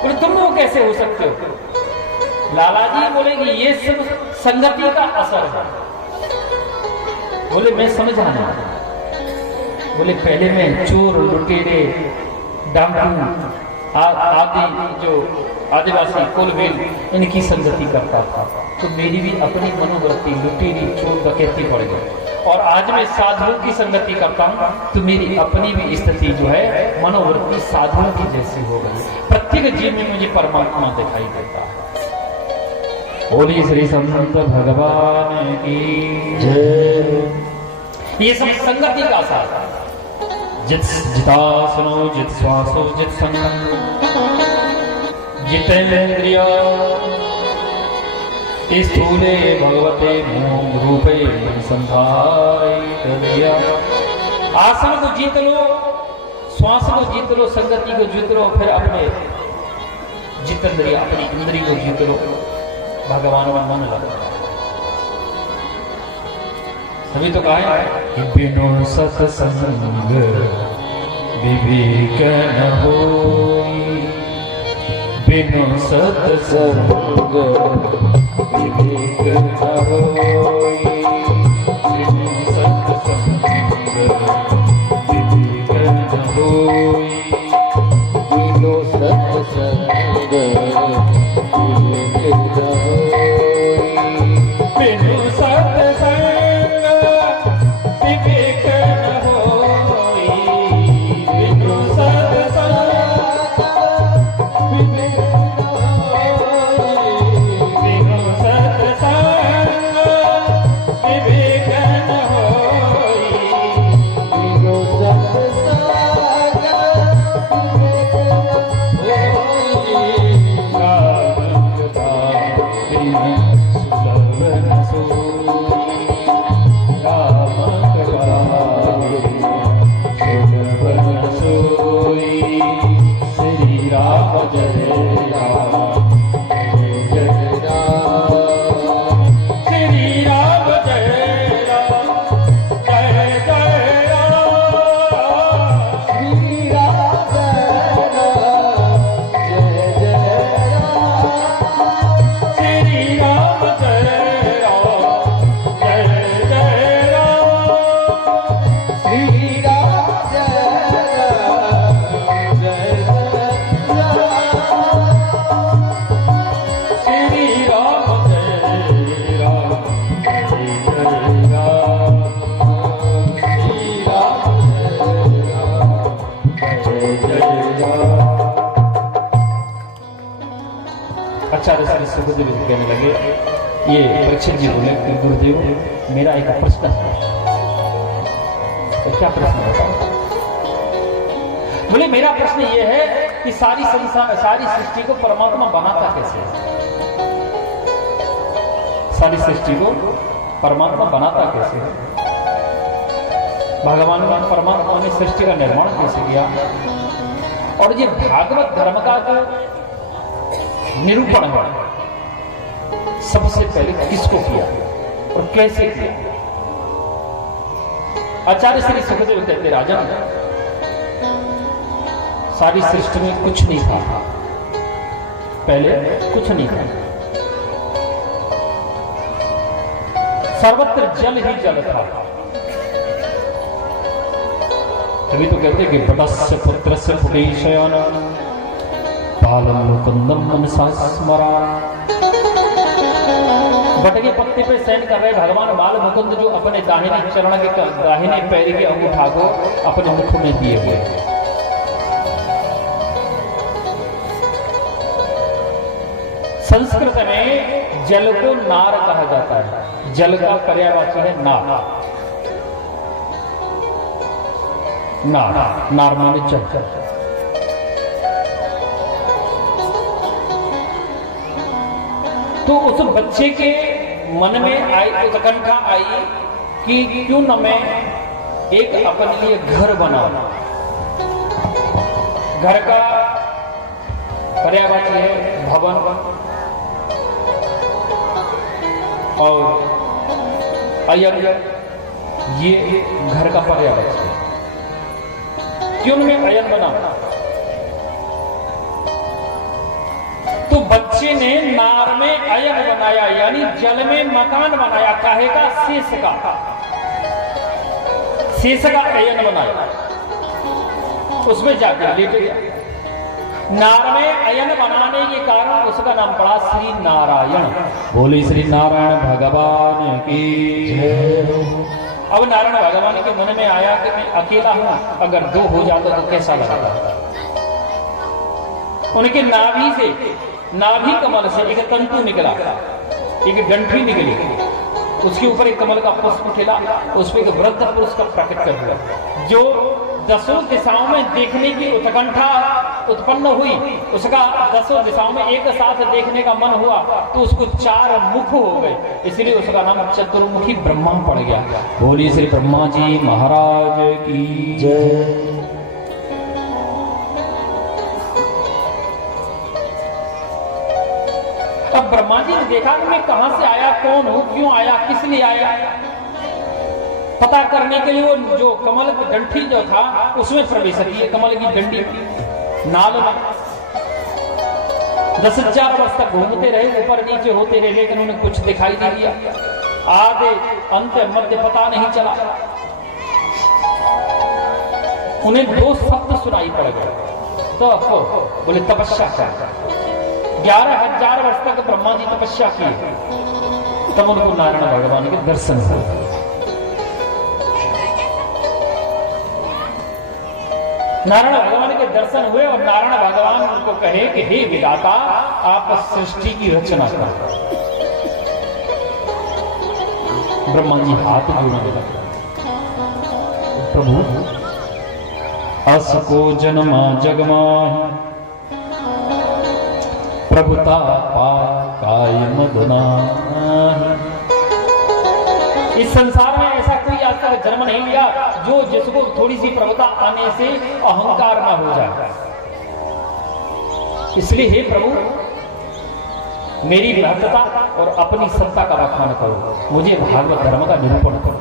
बोले तुम वो कैसे हो सकते हो। लाला जी बोले कि ये सब संगति का असर है। बोले मैं समझा नहीं। बोले पहले मैं चोर, लुटेरे, डाकू आदि जो आदिवासी कुलबेल इनकी संगति करता था, तो मेरी भी अपनी मनोवृत्ति लुटेरी, चोर, डकैती पड़ गई। और आज मैं साधुओं की संगति करता हूं तो मेरी अपनी भी स्थिति जो है मनोवृत्ति साधुओं की जैसी हो गई। प्रत्येक जीव में मुझे परमात्मा दिखाई देता है। बोलिए श्री संत भगवान की जय। ये सब संगति का साथ, जितासनो जित श्वासो जित संगम जितेन्द्रिय स्थूले भगवते मूल रूपे संधाय। आसन को जीत लो, श्वास को जीत लो, संगति को जीत लो, फिर अपने जितेंद्रिय, अपनी इंद्रिय को जीत लो, भगवान में मन लगा। तभी तो कहा है बिनु सत्संग विवेक न होई, बिनु सत्संग विवेक न होई, बिनु सत्संग विवेक न होई, बिनु सत्संग कहने लगे, ये परीक्षित जी बोले कि गुरुदेव मेरा एक प्रश्न है। तो क्या प्रश्न होता? बोले मेरा प्रश्न यह है कि सारी सृष्टि को परमात्मा बनाता कैसे है? सारी सृष्टि को परमात्मा बनाता कैसे है? भगवान ने परमात्मा ने सृष्टि का निर्माण कैसे किया? और ये भागवत धर्म का जो निरूपण है सबसे पहले किसको किया और कैसे किया? आचार्य श्री सुखदेव कहते राजन, सारी सृष्टि में कुछ नहीं था, पहले कुछ नहीं था, सर्वत्र जल ही जल था। तभी तो कहते कि बटस्य पुत्रस्य फुटेशयन पालम लोकंदम मनसा स्मरा। बट के पत्ते पे शयन कर रहे भगवान बाल मुकुंद जो अपने दाहिने चरण के दाहिने पैर के अंगूठा को अपने मुख में दिए हुए। संस्कृत में जल को नार कहा जाता है। जल का पर्यायवाची है नार। नार माने जल। तो उस बच्चे के मन में आई उत्कंठा आई कि क्यों न मैं एक अपने लिए घर बनाऊं। घर का पर्यायवाची है भवन और अयन, ये घर का पर्यायवाची है। क्यों मैं अयन बनाऊं? तो बच्चे ने नार में अयन बनाया, यानी जल में मकान बनाया। काहे का? शेष का। शेष का अयन बनाया, उसमें जाके लेट गया। नार में अयन बनाने के कारण उसका नाम पड़ा श्री नारायण। बोले श्री नारायण भगवान की जय। अब नारायण भगवान के मन में आया कि मैं अकेला हूं, अगर दो हो जाता तो कैसा लगता। उनके नाभि से, नाभि कमल से एक तंतु निकला, एक गंठी निकली, उसके ऊपर एक कमल का पुष्प खिला, उस पर एक वृद्ध पुरुष का प्रकट कर दिया। जो दसों दिशाओं में देखने की उत्कंठा उत्पन्न हुई, उसका दसों दिशाओं में एक साथ देखने का मन हुआ, तो उसको 4 मुख हो गए, इसलिए उसका नाम चतुर्मुखी ब्रह्मा पड़ गया। बोलिए श्री ब्रह्मा जी महाराज की जय। अब ब्रह्मा जी ने देखा कि मैं कहां से आया, कौन हूं, क्यों आया, किस लिए आया, पता करने के लिए वो जो कमल की डंठी जो था उसमें प्रवेश किए। कमल की डंडी नाल में 10,000 वर्ष तक घूमते रहे, ऊपर नीचे होते रहे, लेकिन उन्हें कुछ दिखाई नहीं दिया। आधे अंत मध्य पता नहीं चला। उन्हें 2 शब्द सुनाई पड़ गए। तो बोले तपस्या कर। 11,000 वर्ष तक ब्रह्मा जी तपस्या की, तब उनको नारायण भगवान के दर्शन हुए। नारायण भगवान के दर्शन हुए और नारायण भगवान उनको कहे कि हे विधाता, आप सृष्टि की रचना करो। ब्रह्मा जी हाथ जोड़ने लगे, प्रभु अस को जन्मा जगमाहि प्रभुता पाय मदना। इस संसार में ऐसा कोई आज तक जन्म नहीं लिया जो जिसको थोड़ी सी प्रभुता आने से अहंकार ना हो जाए। इसलिए हे प्रभु, मेरी महत्ता और अपनी सत्ता का बखान करो, मुझे भागवत धर्म का निरूपण करो।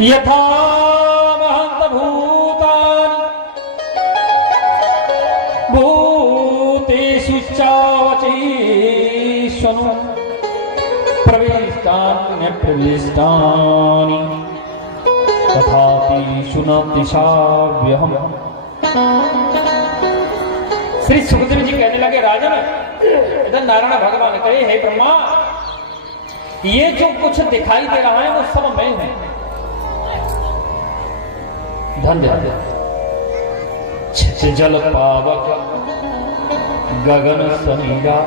यथा महंत भूतानि भूतेषु चावचेष्वनु प्रविष्टान्य प्रविष्टानि तथापि न दिशाव्यहम्। श्री सुखदेव जी कहने लगे, राजन, इधर नारायण भगवान कहे, हे ब्रह्मा, ये जो कुछ दिखाई दे रहा है वो सब मैं हूं। धन्य छित जल पावक गगन समीरा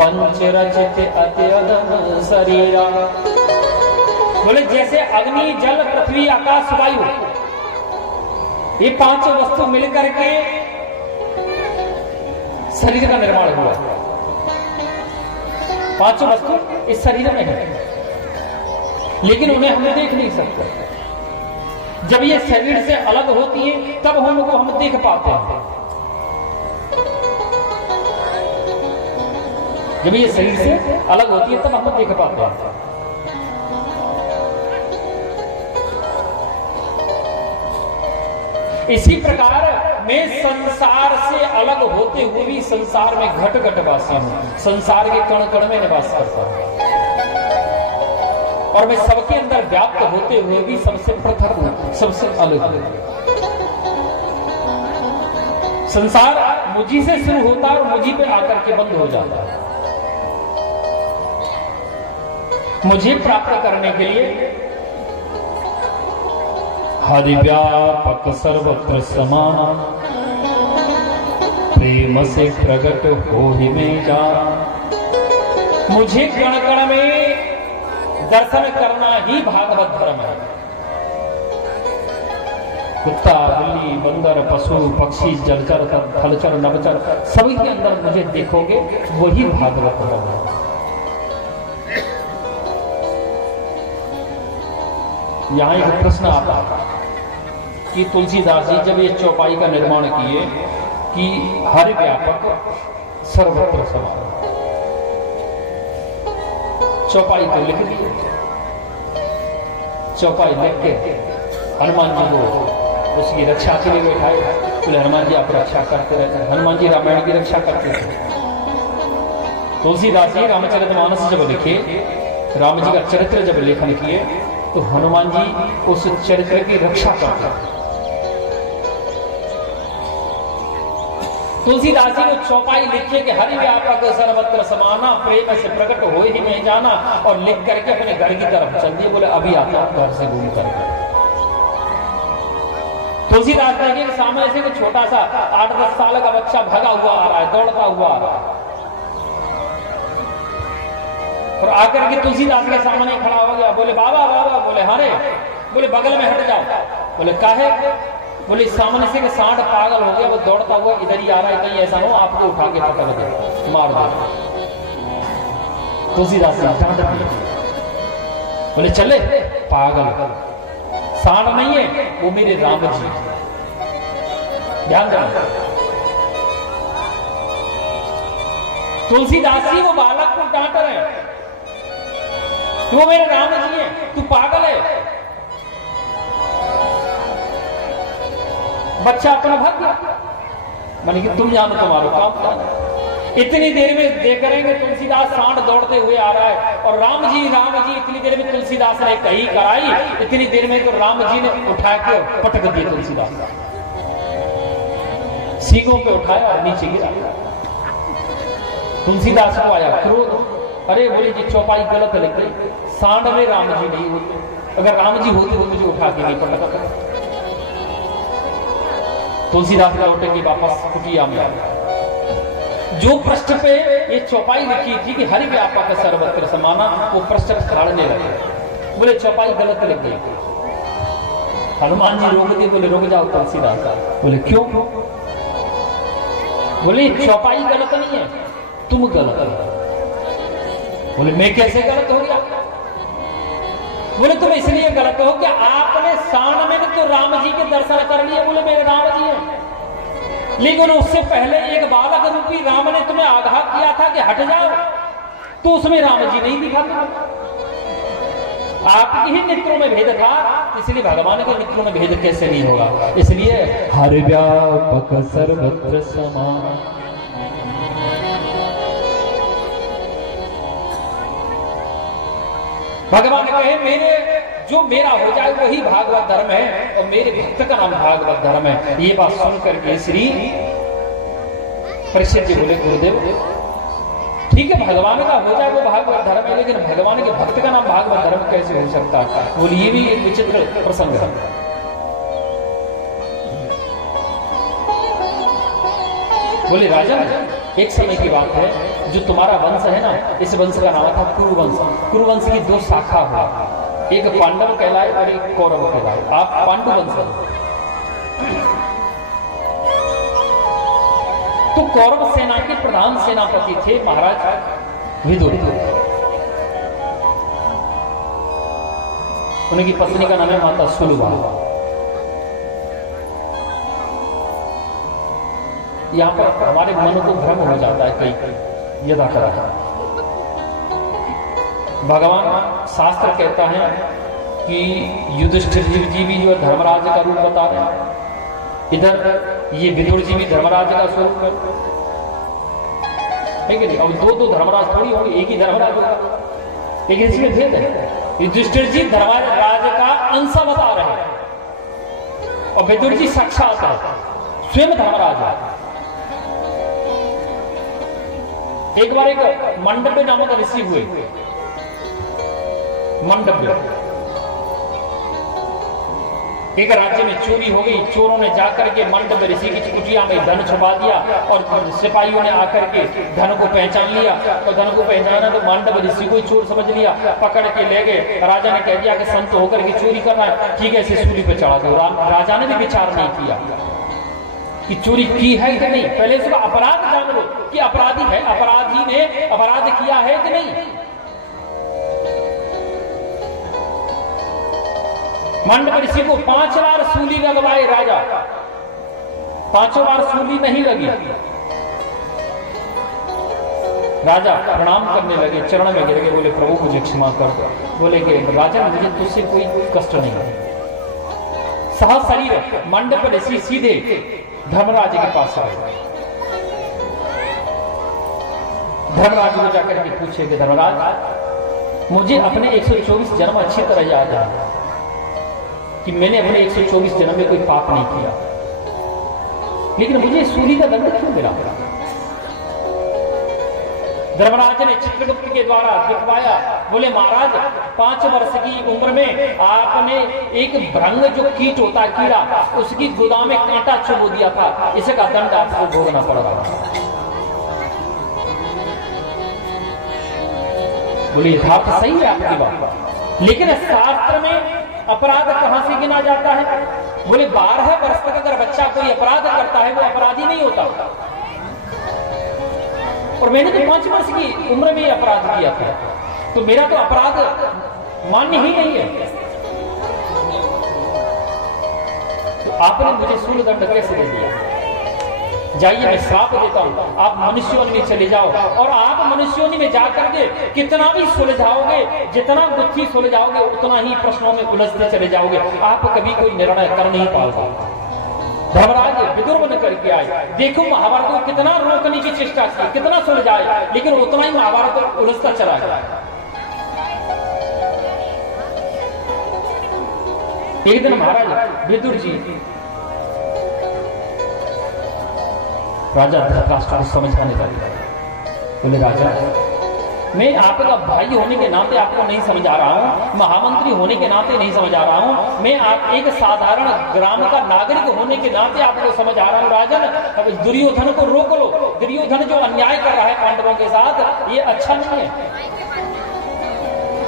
पंच रचित अत्यदम शरीरा बोले जैसे अग्नि, जल, पृथ्वी, आकाश, वायु, ये पांचों वस्तु मिलकर के शरीर का निर्माण हुआ। पांचों वस्तु इस शरीर में है, लेकिन उन्हें हम देख नहीं सकते। जब ये शरीर से अलग होती है तब उनको हम देख पाते हैं। जब ये शरीर से अलग होती है तब हम देख पाते हैं। इसी प्रकार मैं संसार से अलग होते हुए भी संसार में घट घट वासी हूं, संसार के कण कण में निवास करता हूं, और मैं सबके अंदर व्याप्त होते हुए भी सबसे पृथक हूं, सबसे अलग हूं। संसार मुझी से शुरू होता है और मुझी पे आकर के बंद हो जाता है। मुझे प्राप्त करने के लिए हरि व्यापक सर्वत्र समान, प्रेम से प्रकट हो ही में जान। मुझे कण कण में दर्शन करना ही भागवत धर्म है। कुत्ता, बिल्ली, बंदर, पशु, पक्षी, जलचर, थलचर, नवचर, सभी के अंदर मुझे देखोगे, वही भागवत धर्म है। यहां एक प्रश्न आता है कि तुलसीदास जी जब ये चौपाई का निर्माण किए कि हरि व्यापक सर्वत्र समान, चौपाई तो लिख दी। चौपाई लिख के हनुमान जी को उसकी रक्षा के लिए बैठाए। बोले हनुमान जी आप रक्षा करते रहते हैं। हनुमान जी रामायण की रक्षा करते थे। तुलसीदास जी रामचरितमानस जब लिखे, राम जी का चरित्र जब लेखन किए, तो हनुमान जी उस चरित्र की रक्षा करते हैं। तुलसीदास जी ने चौपाई लिखी कि हरि व्यापक सर्वत्र समाना, प्रेम से प्रकट हो ही नहीं जाना, और लिख करके अपने घर की तरफ चल दिए। बोले अभी आता हूं घर से घूम करके। तुलसीदास जी के सामने से एक छोटा सा 8-10 साल का बच्चा भगा हुआ आ रहा है, दौड़ता हुआ आ रहा है, और आकर के तुलसीदास के सामने खड़ा हो गया। बोले बाबा बाबा, बोले हरे, बोले बगल में हट जाओ। बोले काहे? बोले सामने से सांड पागल हो गया, वो दौड़ता हुआ इधर ही आ रहा है, कहीं ऐसा हो आपको उठा के पकड़ दे, मार दो। तुलसीदास डांट दिए। बोले चले पागल, सांड नहीं है वो मेरे राम जी। ध्यान देना, तुलसीदास जी वो बालक को डांट रहे हैं, वो मेरे राम जी है, तू पागल है। बच्चा अपना भाग गया, माने कि तुम जानो तुम्हारा काम क्या है। इतनी देर में देख करेंगे तुलसीदास सांड दौड़ते हुए आ रहा है, और राम जी इतनी देर में तुलसीदास ने कही कराई, इतनी देर में तो राम जी ने उठा के पटक दिए तुलसीदास, सींगों पे उठाया और नीचे गिरा। तुलसीदास को आया क्रोध, अरे बोले जी चौपाई गलत लिख गई, सांड में राम जी नहीं होते, अगर राम जी होते तो मुझे उठा के नहीं पटक। तुलसीदास लौटे की वापस कुटिया में। जो पृष्ठ पे ये चौपाई लिखी थी कि हरि व्यापक सर्वत्र समाना, वो पृष्ठ फाड़ने लगे। बोले चौपाई गलत लिख गई। हनुमान जी रोक दिए, बोले रुक जाओ तुलसीदास। बोले क्यों? बोले चौपाई गलत नहीं है, तुम गलत हो। बोले मैं कैसे गलत हो गया? बोले तुम इसलिए गलत हो कि आपने सांड में तो राम जी के दर्शन कर लिए, बोले मेरे राम जी हैं, लेकिन उससे पहले एक बालक रूपी राम ने तुम्हें आगाह किया था कि हट जाओ, तो उसमें राम जी नहीं दिखा था। आपके ही नेत्रों में भेद था, इसलिए भगवान के नेत्रों में भेद कैसे नहीं होगा? इसलिए हरि व्यापक सर्वत्र समान। भगवान कहे मेरे जो मेरा हो जाए वही भागवत धर्म है, और मेरे भक्त का नाम भागवत धर्म है। ये बात सुन करके श्री परीक्षित जी बोले गुरुदेव ठीक है, भगवान का हो जाए वो भागवत धर्म है, लेकिन भगवान के भक्त का नाम भागवत धर्म कैसे हो सकता है? बोले ये भी एक विचित्र प्रसंग है। बोले राजन, एक समय की बात है, जो तुम्हारा वंश है ना, इस वंश का नाम था कुरुवंश। कुरुवंश की 2 शाखा हुआ, एक पांडव कहलाए और एक कौरव कहलाए। आप पांडु वंश हैं। तो कौरव सेना के प्रधान सेनापति थे महाराज विदुर। उनकी पत्नी का नाम है माता सुलभा। यहां पर हमारे मन को भ्रम हो जाता है कई यदा कदा। भगवान शास्त्र कहता है कि युधिष्ठिर जी भी जो धर्मराज का रूप बता रहे हैं, इधर ये विदुर जी भी धर्मराज का स्वरूप है कि नहीं? अब दो धर्मराज थोड़ी होंगे, एक ही धर्मराज होगा, लेकिन इसमें भेद है। युधिष्ठिर जी धर्मराज का अंश बता रहे हैं और विदुर जी साक्षात है, स्वयं धर्मराज है। एक बार एक मंडव्य नामक ऋषि हुए। मंडव्य एक राज्य में चोरी हो गई। चोरों ने जाकर के मंडव्य ऋषि की कुटिया में धन छुपा दिया और सिपाहियों ने आकर के धन को पहचान लिया। तो धन को पहचाना तो मंडव्य ऋषि को चोर समझ लिया, पकड़ के ले गए। राजा ने कह दिया कि संत होकर के चोरी करना है, ठीक है, इसे सूली पे चढ़ा दो। राजा ने भी विचार नहीं किया कि चोरी की है कि नहीं, पहले उसका अपराध जान लो कि अपराधी है, अपराधी ने अपराध किया है कि नहीं। मंडव्य ऋषि को 5 बार सूली लगवाए राजा, 5 बार सूली नहीं लगी। राजा प्रणाम करने लगे, चरण में गिर गए, बोले प्रभु मुझे क्षमा कर दो। बोले कि राजा मुझे तुझसे कोई कष्ट नहीं है। सह शरीर मंडव्य ऋषि सीधे धर्मराज के पास आए। धर्मराज को जाकर के पूछे कि धर्मराज, मुझे अपने 124 जन्म अच्छी तरह याद है कि मैंने अपने 124 जन्म में कोई पाप नहीं किया, लेकिन मुझे सूली का दंड क्यों मिला? धर्मराज ने चित्रगुप्त के द्वारा दिखवाया। बोले महाराज, 5 वर्ष की उम्र में आपने एक भ्रंग जो कीट होता है, कीड़ा, उसकी गुदा में कांटा चुभो दिया था, इसका दंड आपको भोगना पड़ रहा। बोले यथार्थ सही है आपकी बात, लेकिन शास्त्र में अपराध कहां से गिना जाता है? बोले 12 वर्ष तक अगर बच्चा कोई अपराध करता है वो अपराधी नहीं होता, और मैंने तो 5 वर्ष की उम्र में अपराध किया था, तो मेरा तो अपराध मान्य ही नहीं है। तो आपने मुझे सूल दंड कैसे दे दिया? जाइए, मैं श्राप देता हूं, आप मनुष्योनि में चले जाओ, और आप मनुष्योनि में जाकर के कितना भी सुलझाओगे, जितना गुत्थी सुलझाओगे, उतना ही प्रश्नों में उलझते चले जाओगे, आप कभी कोई निर्णय कर नहीं पाओगे। धर्मराज विदुर बन करके आए। देखो महाभारत को कितना रोकने की चेष्टा की, कितना सुलझाए, लेकिन उतना ही महाभारत उलझता चला गया। एक दिन महाराज विदुर जी राजा धृतराष्ट्र को समझाने लगे। बोले राजा, मैं आपका भाई होने के नाते आपको नहीं समझा रहा हूं, महामंत्री होने के नाते नहीं समझा रहा हूं, मैं आप एक साधारण ग्राम का नागरिक होने के नाते आपको समझा रहा हूं। राजन, अब दुर्योधन को रोक लो। दुर्योधन जो अन्याय कर रहा है पांडवों के साथ, ये अच्छा नहीं है।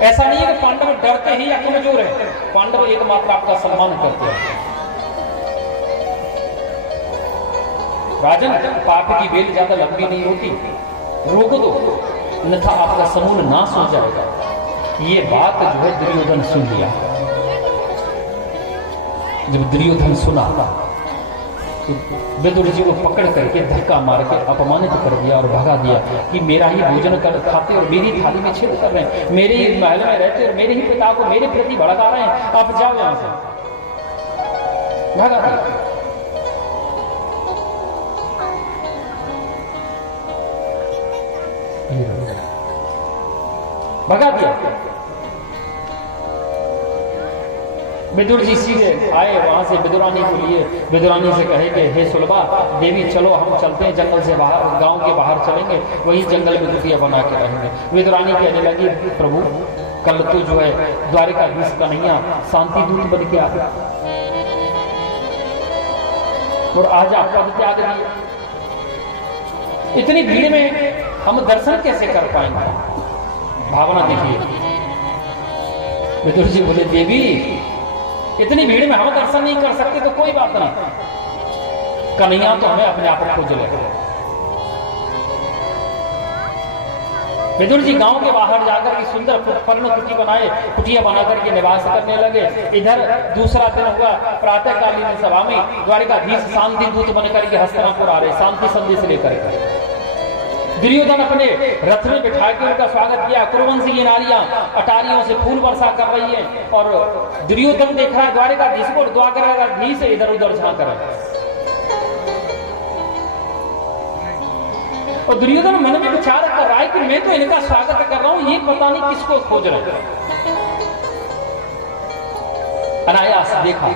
ऐसा नहीं है कि पांडव डरते ही या कमजोर है, पांडव एकमात्र आपका सम्मान करते हैं। राजन, पाप की बेल ज्यादा लंबी नहीं होती, रोक दो, अन्यथा आपका समूल नाश हो जाएगा। ये बात जो है दुर्योधन सुन लिया। जब दुर्योधन सुना तो विदुर जी को पकड़ करके धक्का मार के अपमानित कर दिया और भगा दिया कि मेरा ही भोजन कर खाते और मेरी थाली में छेद कर रहे हैं, मेरे ही महल में रहते और मेरे ही पिता को मेरे प्रति भड़का रहे हैं, आप जाओ यहां से। भगा दिया। भगा दिया। विदुर जी सीधे आए वहां से विदुरानी को लिए। विदुरानी से कहे कि हे सुलभा देवी, चलो हम चलते हैं जंगल से बाहर, गांव के बाहर चलेंगे, वही जंगल में कुटिया बना के रहेंगे। विदुरानी कहने लगी, प्रभु कल तो जो है द्वारिकाधीश कन्हैया शांति दूत बन के आ गया और आज आपका त्याग दिया। इतनी भीड़ में हम दर्शन कैसे कर पाएंगे? भावना देखिए। विदुर जी बोले देवी इतनी भीड़ में हम दर्शन नहीं कर सकते तो कोई बात नहीं, कन्हैया तो हमें अपने आप खोज लेगा। विदुर जी गांव के बाहर जाकर के सुंदर पर्ण कुटी बनाए, कुटिया बनाकर के निवास करने लगे। इधर दूसरा दिन हुआ, प्रातःकालीन सभा में द्वारिकाधीश शांति दूत बनकर के हस्तिनापुर आ रहे, शांति संदेश लेकर। दुर्योधन अपने रथ में बिठा के उनका स्वागत किया। कुरुवंशी की नारियां अटारियों से फूल वर्षा कर रही हैं और दुर्योधन देख रहा है द्वारिकाधीश को, द्वारिकाधीश इधर उधर झांक रहा है। और दुर्योधन मन में विचार कर रहा है कि मैं तो इनका स्वागत कर रहा हूं, ये पता नहीं किसको खोज रहे हैं। अनायास देखा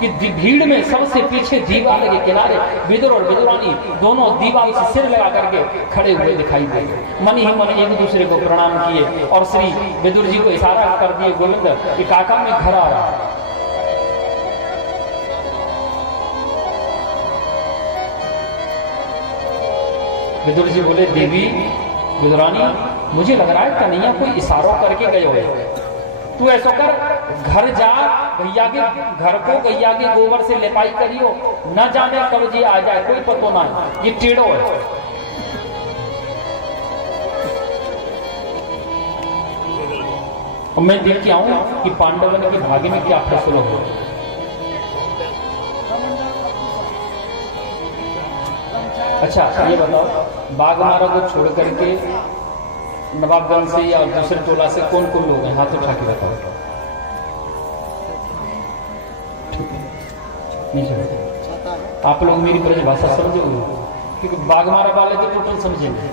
कि भीड़ में सबसे पीछे दीवार के किनारे विदुर और विदुरानी दोनों दीवार से सिर लगा करके खड़े हुए दिखाई दे। मन ही मन एक दूसरे को प्रणाम किए और श्री विदुर जी को इशारा कर दिए, गोविंद कि काका मैं घर आ रहा हूं। विदुर जी बोले देवी विदुरानी मुझे लग रहा है कन्हैया कोई इशारों करके गए हुए, तू ऐसा कर घर जा, गैया के घर को गैया के गोबर से लिपाई करियो, न जाने कब जी आ जाए कोई पतो ना, ये टेढ़ो है। और मैं देख के आऊं कि पांडवन के भाग्य में क्या फैसला हो। अच्छा ये बताओ, बाघमारा को छोड़ करके नवाबगंज से या दूसरे टोला से कौन कौन लोग हैं, हाथ उठा के बताओ। नहीं, आप लोग मेरी ब्रज भाषा समझोगे क्योंकि बाघमारा वाले तो टोटल समझेंगे,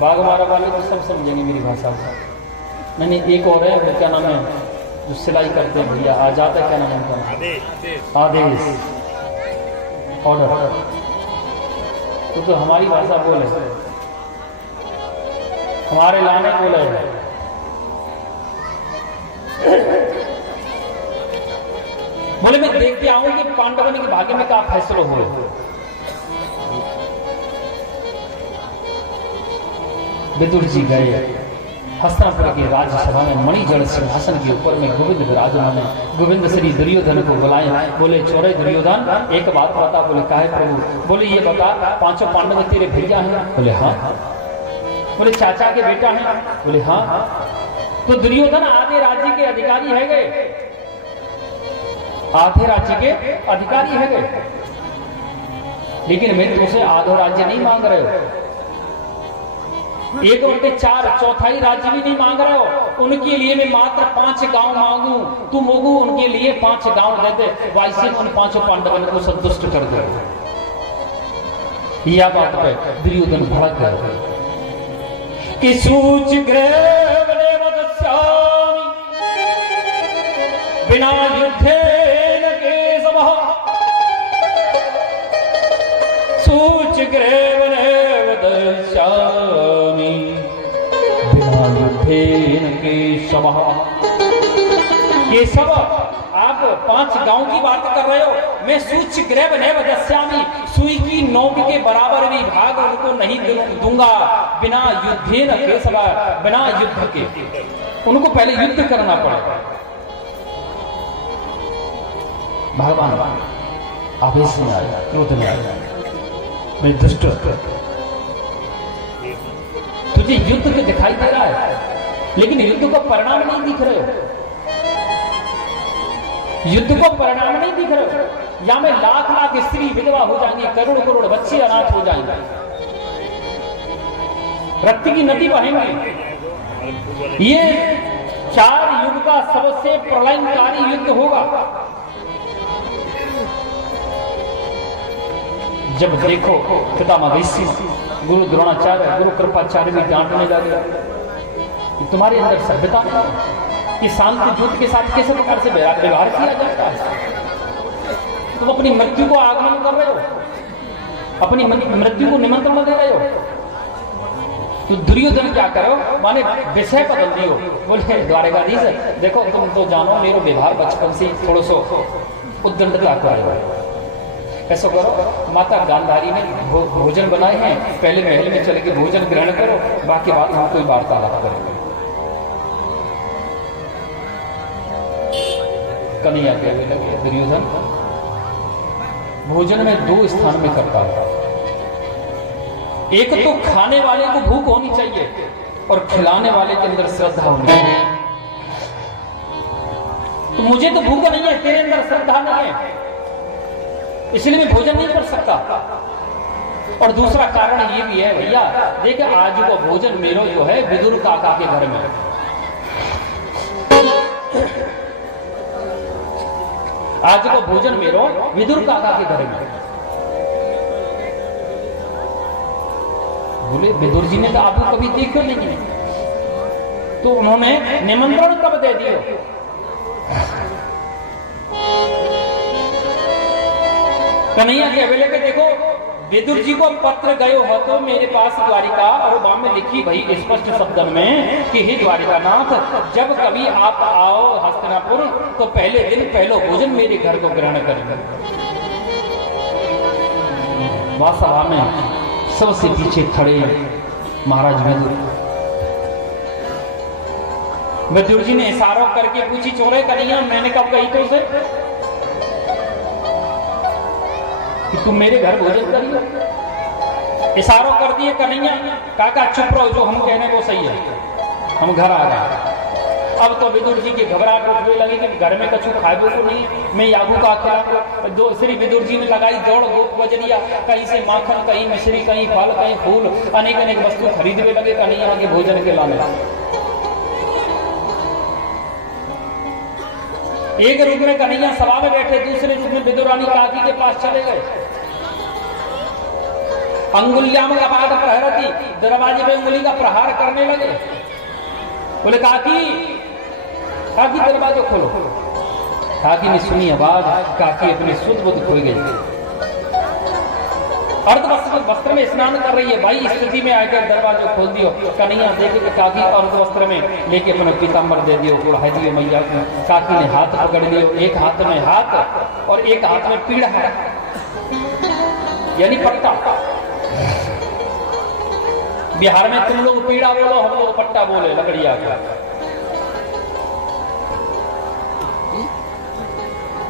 बाघमारा वाले तो सब समझेंगे मेरी भाषा। नहीं एक और है, क्या नाम है जो सिलाई करते हैं भैया, आजाद है, क्या नाम है उनका? आदेश, ऑर्डर। तो हमारी भाषा बोले, हमारे लाने बोले। बोले मैं देख के आऊं कि पांडवन के भाग्य में क्या फैसला हुए। विदुर जी गए हस्तिनापुर की राज्यसभा में, मणिजड़ सिंहासन के ऊपर में गोविंद विराजमान है। गोविंद श्री दुर्योधन को बुलाए, बोले चोरे दुर्योधन एक बात बता। बोले काहे प्रभु? बोले ये बता पांचों पांडव तेरे भैया हैं? बोले हाँ। बोले चाचा के बेटा हैं? बोले हाँ। तो दुर्योधन आधे राज्य के अधिकारी है गए, आधे राज्य के अधिकारी है गए, लेकिन मैं तुमसे आधा राज्य नहीं मांग रहे हो, एक उनके 4/4 राज्य भी नहीं मांग रहे हो, उनके लिए मैं मात्र 5 गांव मांगू, तू मोगू उनके लिए 5 गांव दे दे, वैसे उन 5 पांडवों को संतुष्ट कर दे। यह बात पे दुर्योधन भड़क गए कि सूच ग्रह बिना युद्धेन केशवः, सूच ग्रह दस्यामि बिना युद्धेन केशवः। केशव आप 5 गांव की बात कर रहे हो, मैं सूच ग्रह नैव दस्यामि, सुई की नोक के बराबर भी भाग उनको नहीं दूंगा बिना युद्धेन केशव, बिना युद्ध के। उनको पहले युद्ध करना पड़ेगा। भगवान आवेश में आया, क्रोध में आया, मैं दुष्ट, तुझे युद्ध तो दिखाई दे रहा है लेकिन युद्ध का परिणाम नहीं दिख रहे हो, युद्ध को परिणाम नहीं दिख रहे हो। या में लाख लाख स्त्री विधवा हो जाएंगी, करोड़ करोड़ बच्चे अनाथ हो जाएंगे, रक्त की नदी बहेंगी। ये 4 युग का सबसे प्रलयकारी युद्ध होगा। जब देखो पितामह भीष्म, गुरु द्रोणाचार्य, गुरु कृपाचार्य भी डांटने लगे, तुम्हारे अंदर सभ्यता नहीं कि शांति दूत के साथ कैसे प्रकार से व्यवहार किया जाता है। तुम अपनी मृत्यु को आगमन कर रहे हो, अपनी मृत्यु को निमंत्रण दे रहे हो। तो दुर्योधन क्या करो, माने विषय बदल दियो। बोले द्वारकाधीश देखो तुम तो जानो मेरो व्यवहार बचपन से थोड़ा सो उद्दंडता कर रहे हो, ऐसा करो, माता गांधारी ने भोजन बनाए हैं, पहले महल में चल के भोजन ग्रहण करो, बाकी बात हम कोई वार्तालाप करेंगे। कन्हैया कहने लगे, दुर्योधन भोजन में दो स्थान में करता है, एक तो खाने वाले को भूख होनी चाहिए और खिलाने वाले के अंदर श्रद्धा होनी चाहिए। तो मुझे तो भूख नहीं है, तेरे अंदर श्रद्धा नहीं है, इसलिए मैं भोजन नहीं कर सकता। और दूसरा कारण ये भी है भैया, देखिए आज को भोजन मेरो जो है विदुर काका के घर में, आज को भोजन मेरो विदुर काका के घर में। बोले विदुर जी ने तो आपको कभी देखो नहीं, तो उन्होंने निमंत्रण कब दे दिया? कन्हैया के अवेले के देखो, विदुर जी को पत्र गयो हो तो मेरे पास द्वारिका, और वहां में लिखी भाई स्पष्ट शब्दन में कि हे द्वारिकानाथ, जब कभी आप आओ हस्तिनापुर तो पहले दिन पहलो भोजन मेरे घर को ग्रहण करें। वहां सभा में सबसे पीछे खड़े महाराज विदुर जी ने इशारों करके पूछी, चोरे कन्हैया मैंने कब कही तो उसे कि तुम मेरे घर भोजन करिए? इशारों कर दिए कन्हैया, काका चुप रहो, जो हम कह रहे हैं वो सही है, हम घर आ गए। अब तो विदुर जी की घबराहट उठने लगी कि घर में कछु खाए को नहीं, मैं यागू का खिला दो। श्री विदुर जी ने लगाई दौड़, गोप बजरिया, कहीं से माखन, कहीं मिश्री, कहीं फल, कहीं फूल, अनेक अनेक वस्तु खरीदने लगे कन्हैया के भोजन के लाने। एक रूप में कन्हैया सभा में बैठे, दूसरे रूप में विदुरानी काकी के पास चले गए। अंगुलिया में अपाद प्रहरती, दरवाजे पे अंगुली का प्रहार करने लगे। बोले काकी, काकी दरवाजा खोलो। काकी ने सुनी आवाज, काकी अपनी सुध बुध खो गई। अर्ध वस्त्र में स्नान कर रही है, भाई स्थिति में आकर दरवाजा खोल दियो। कन्हैया देखे कि काकी अर्ध वस्त्र में लेके अपना पीताम्बर दे दियो, उड़ा दियो मैया को। काकी ने हाथ पकड़ लियो, एक हाथ में हाथ और एक हाथ में पीड़ा है, यानी पट्टा। बिहार में तुम लोग पीड़ा बोलो, हम लोग पट्टा बोले, लकड़िया का।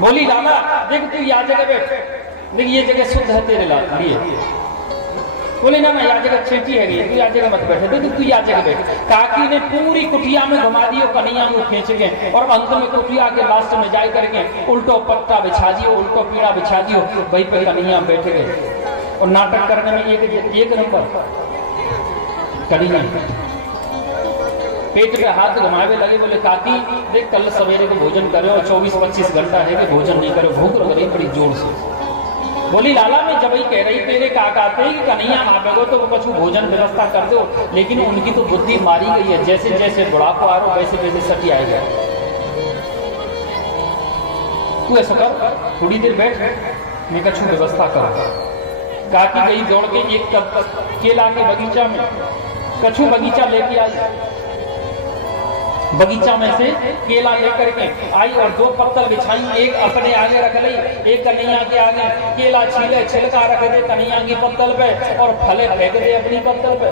बोली लाला देख तू यहाँ जगह बैठ, देख ये जगह शुद्ध है तेरे लिए। बोले ना यहाँ जगह छेटी है, तू यहाँ जगह मत बैठे, देख तू यहाँ जगह बैठ। काकी ने पूरी कुटिया में घुमा दियो, कन्हैया को खींच के, और अंत में कुटिया के लास्ट में जाए करके उल्टो पट्टा बिछा दियो, उल्टो पीड़ा बिछा दियो, वही पे कन्हैया बैठ गए। और नाटक करने में एक नंबर कन्हैया पेट पे हाथ घुमावे लगे। बोले काकी देख कल सवेरे को भोजन करे और 24-25 घंटा है कि भोजन नहीं करे, भूख लग रही बड़ी जोर से। बोली लाला मैं जब ही कह रही तेरे काका थे कि कन्हैया आवेगो तो वो कुछ भोजन व्यवस्था कर दो, लेकिन उनकी तो बुद्धि मारी गई है, जैसे जैसे बुढ़ापा आ रहा वैसे वैसे सटी आएगा। तू ऐसा कर, थोड़ी देर बैठ, मैं कछु व्यवस्था कर। काकी गई दौड़ के एक तब केला के बगीचा में कछु बगीचा लेके आई, बगीचा में से केला लेकर के आई और 2 पत्तल बिछाई, एक अपने आगे रख ली, एक कन्हैया के आगे। केला छीले, छिलका रख दे कन्हैया की पत्तल पे और फले फेंक दे अपनी पत्तल पे।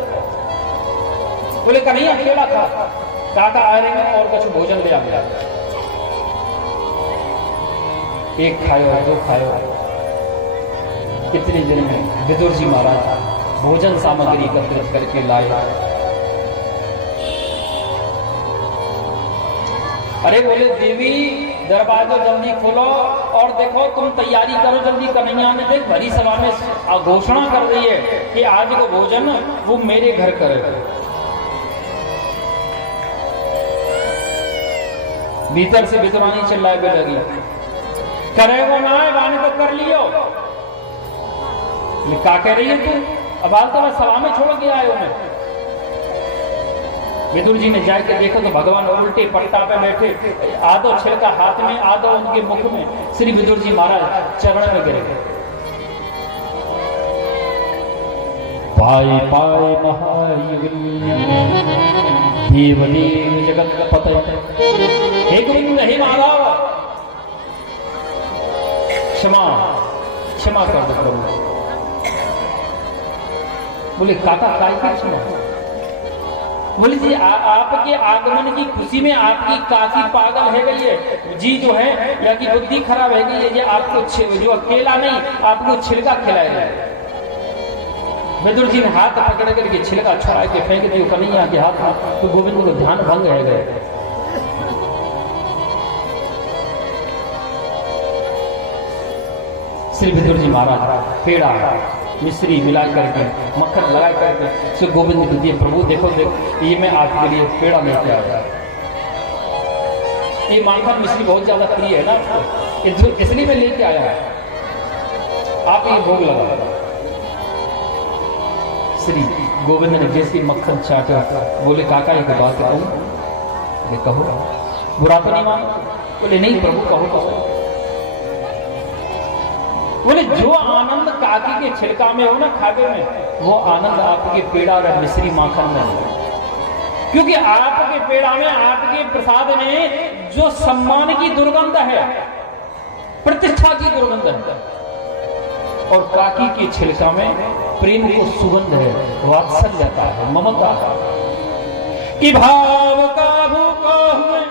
बोले कन्हैया केला खा, काका आ रहे हैं और कुछ भोजन ले आ गया। एक खायो, 2 खायो, कितने दिन में विदुर जी महाराज भोजन सामग्री एकत्रित करके लाए। अरे बोले देवी दरवाजा जल्दी खोलो और देखो तुम तैयारी करो जल्दी। कन्हैया ने देख भरी सभा में घोषणा कर दी है कि आज को भोजन वो मेरे घर करे। भीतर से विद्वानी चिल्लाए भी लगी, करेगो ना वाने तो कर लियो। क्या कह रही है तू? अब आज तो मैं सभा में छोड़ के आयो मैं। विदुर जी ने जाके देखो तो भगवान उल्टे पट्टा पे बैठे, आधो छिलका हाथ में, आधो उनके मुख में। श्री विदुर जी महाराज चरण में गिरे। पाए पाए महायुगिन्य देव देव जगत पतय, हे गोविंद हे माधव, क्षमा क्षमा कर दो प्रभु। बोले काका काय की क्षमा? बोले जी आपके आगमन की खुशी में आपकी काकी पागल है गई है जी, जो है या की बुद्धि खराब है गई है, ये आपको जो अकेला नहीं आपको छिलका खिलाएगा। विदुर जी ने हाथ पकड़ करके छिलका छुड़ा के फेंक दियो कन्हैया के हाथ में, तो गोविंद को ध्यान भंग है गए। श्री विदुर जी महाराज पेड़ा मिश्री मिला करके मक्खन लगा करके श्री गोविंद को दिए। प्रभु देखो देखो ये मैं आपके लिए पेड़ा लेके आया। ये माखन मिश्री बहुत ज्यादा प्रिय है ना, इसलिए मैं लेके आया है, आप ये भोग लगा। श्री गोविंद ने जैसे मक्खन चाटा, बोले काका एक बात कहूं? कहो। बुरा तो नहीं मानो? बोले नहीं प्रभु कहो कहो। बोले जो आनंद काकी के छिलका में हो ना खावे में, वो आनंद आपके पेड़ा और मिश्री माखन में है। क्योंकि आपके पेड़ा में आपके प्रसाद में जो सम्मान की दुर्गंध है, प्रतिष्ठा की दुर्गंध है, और काकी के छिलका में प्रेम को सुगंध है, वात्सल्यता है, ममता है। कि भाव का भूखा हुए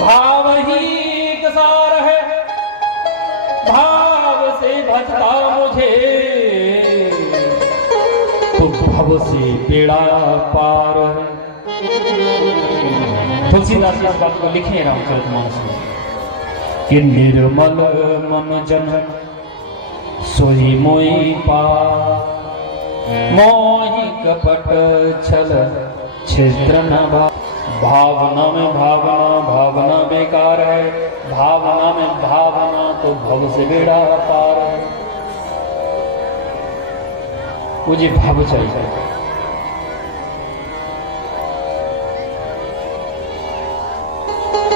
भाव ही कसार है, भाव से भजता मुझे तो भव से बेड़ा पार है। तुलसीदास इस बात को लिखे रामचरितमानस में कि निर्मल मम जन सोई मोई पार, मोहि कपट छल छिद्र न भाव। भावना में भावना बेकार है, भावना में भावना तो भव से बेड़ा पार है। मुझे भाव चाहिए।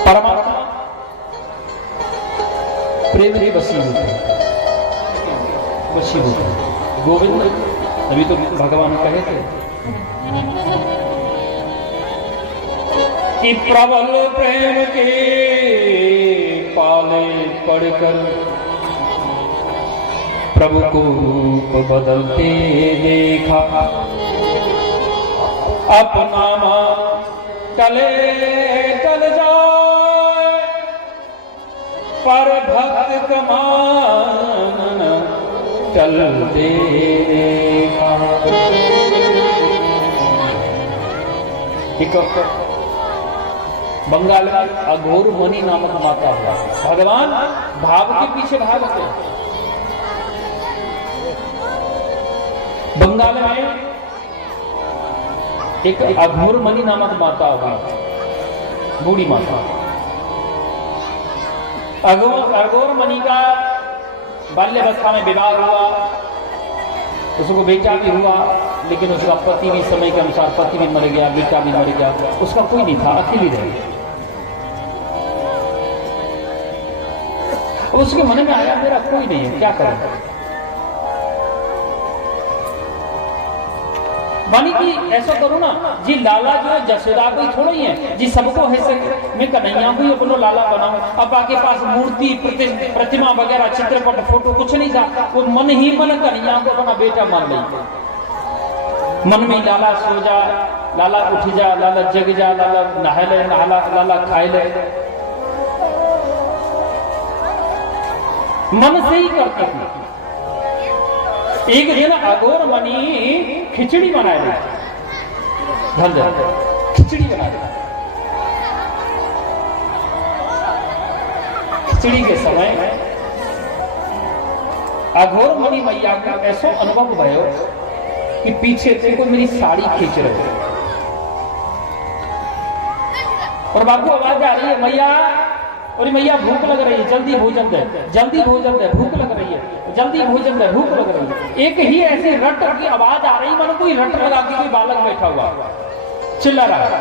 परमात्मा प्रेम ही वशीभूत है, वशीभूत है। गोविंद अभी तो भगवान कहे थे कि प्रबल प्रेम के पाले पड़कर प्रभु को रूप बदलते देखा, अपना मां टले टल जाए पर भक्त कमान टलते देखा। बंगाल में अघोर मणि नामक माता है। भगवान भाव के पीछे भागते। बंगाल में एक अघोर मणि नामक माता हुई, बूढ़ी माता। अघोर मणि का बाल्यावस्था में विवाह हुआ, उसको बेटा भी हुआ, लेकिन उसका पति भी समय के अनुसार पति भी मर गया, बेटा भी मर गया, उसका कोई नहीं था, अकेली रही। उसके मन में आया मेरा कोई नहीं है, क्या करें। मानी कि ऐसा करो ना जी, लाला जो है जसोदा कोई थोड़ा ही है जी, सबको है सके मैं कन्हैया को अपनो लाला बनाऊं। अब आपके पास मूर्ति प्रतिमा वगैरह चित्रपट फोटो कुछ नहीं था, वो मन ही मन कन्हैया को अपना बेटा मान ली। मन में लाला सो जा, लाला उठ जा, लाला जग जा, लाला नहा ले, लाला खाए ले, मन से ही करते थे। एक दिन अघोर मणि खिचड़ी बना ली, खिचड़ी बना ली। खिचड़ी के समय अघोर मणि मैया का ऐसा अनुभव भयो कि पीछे से कोई मेरी साड़ी खींच रहे, और बाबू आवाज आ रही है मैया, और मैया भूख लग रही है, जल्दी भोजन दे, जल्दी भोजन दे, भूख लग रही है, जल्दी भोजन दे, भूख लग रही है। एक ही ऐसी रट की आवाज आ रही, मानो कोई रट लगा के कोई बालक बैठा हुआ चिल्ला रहा है।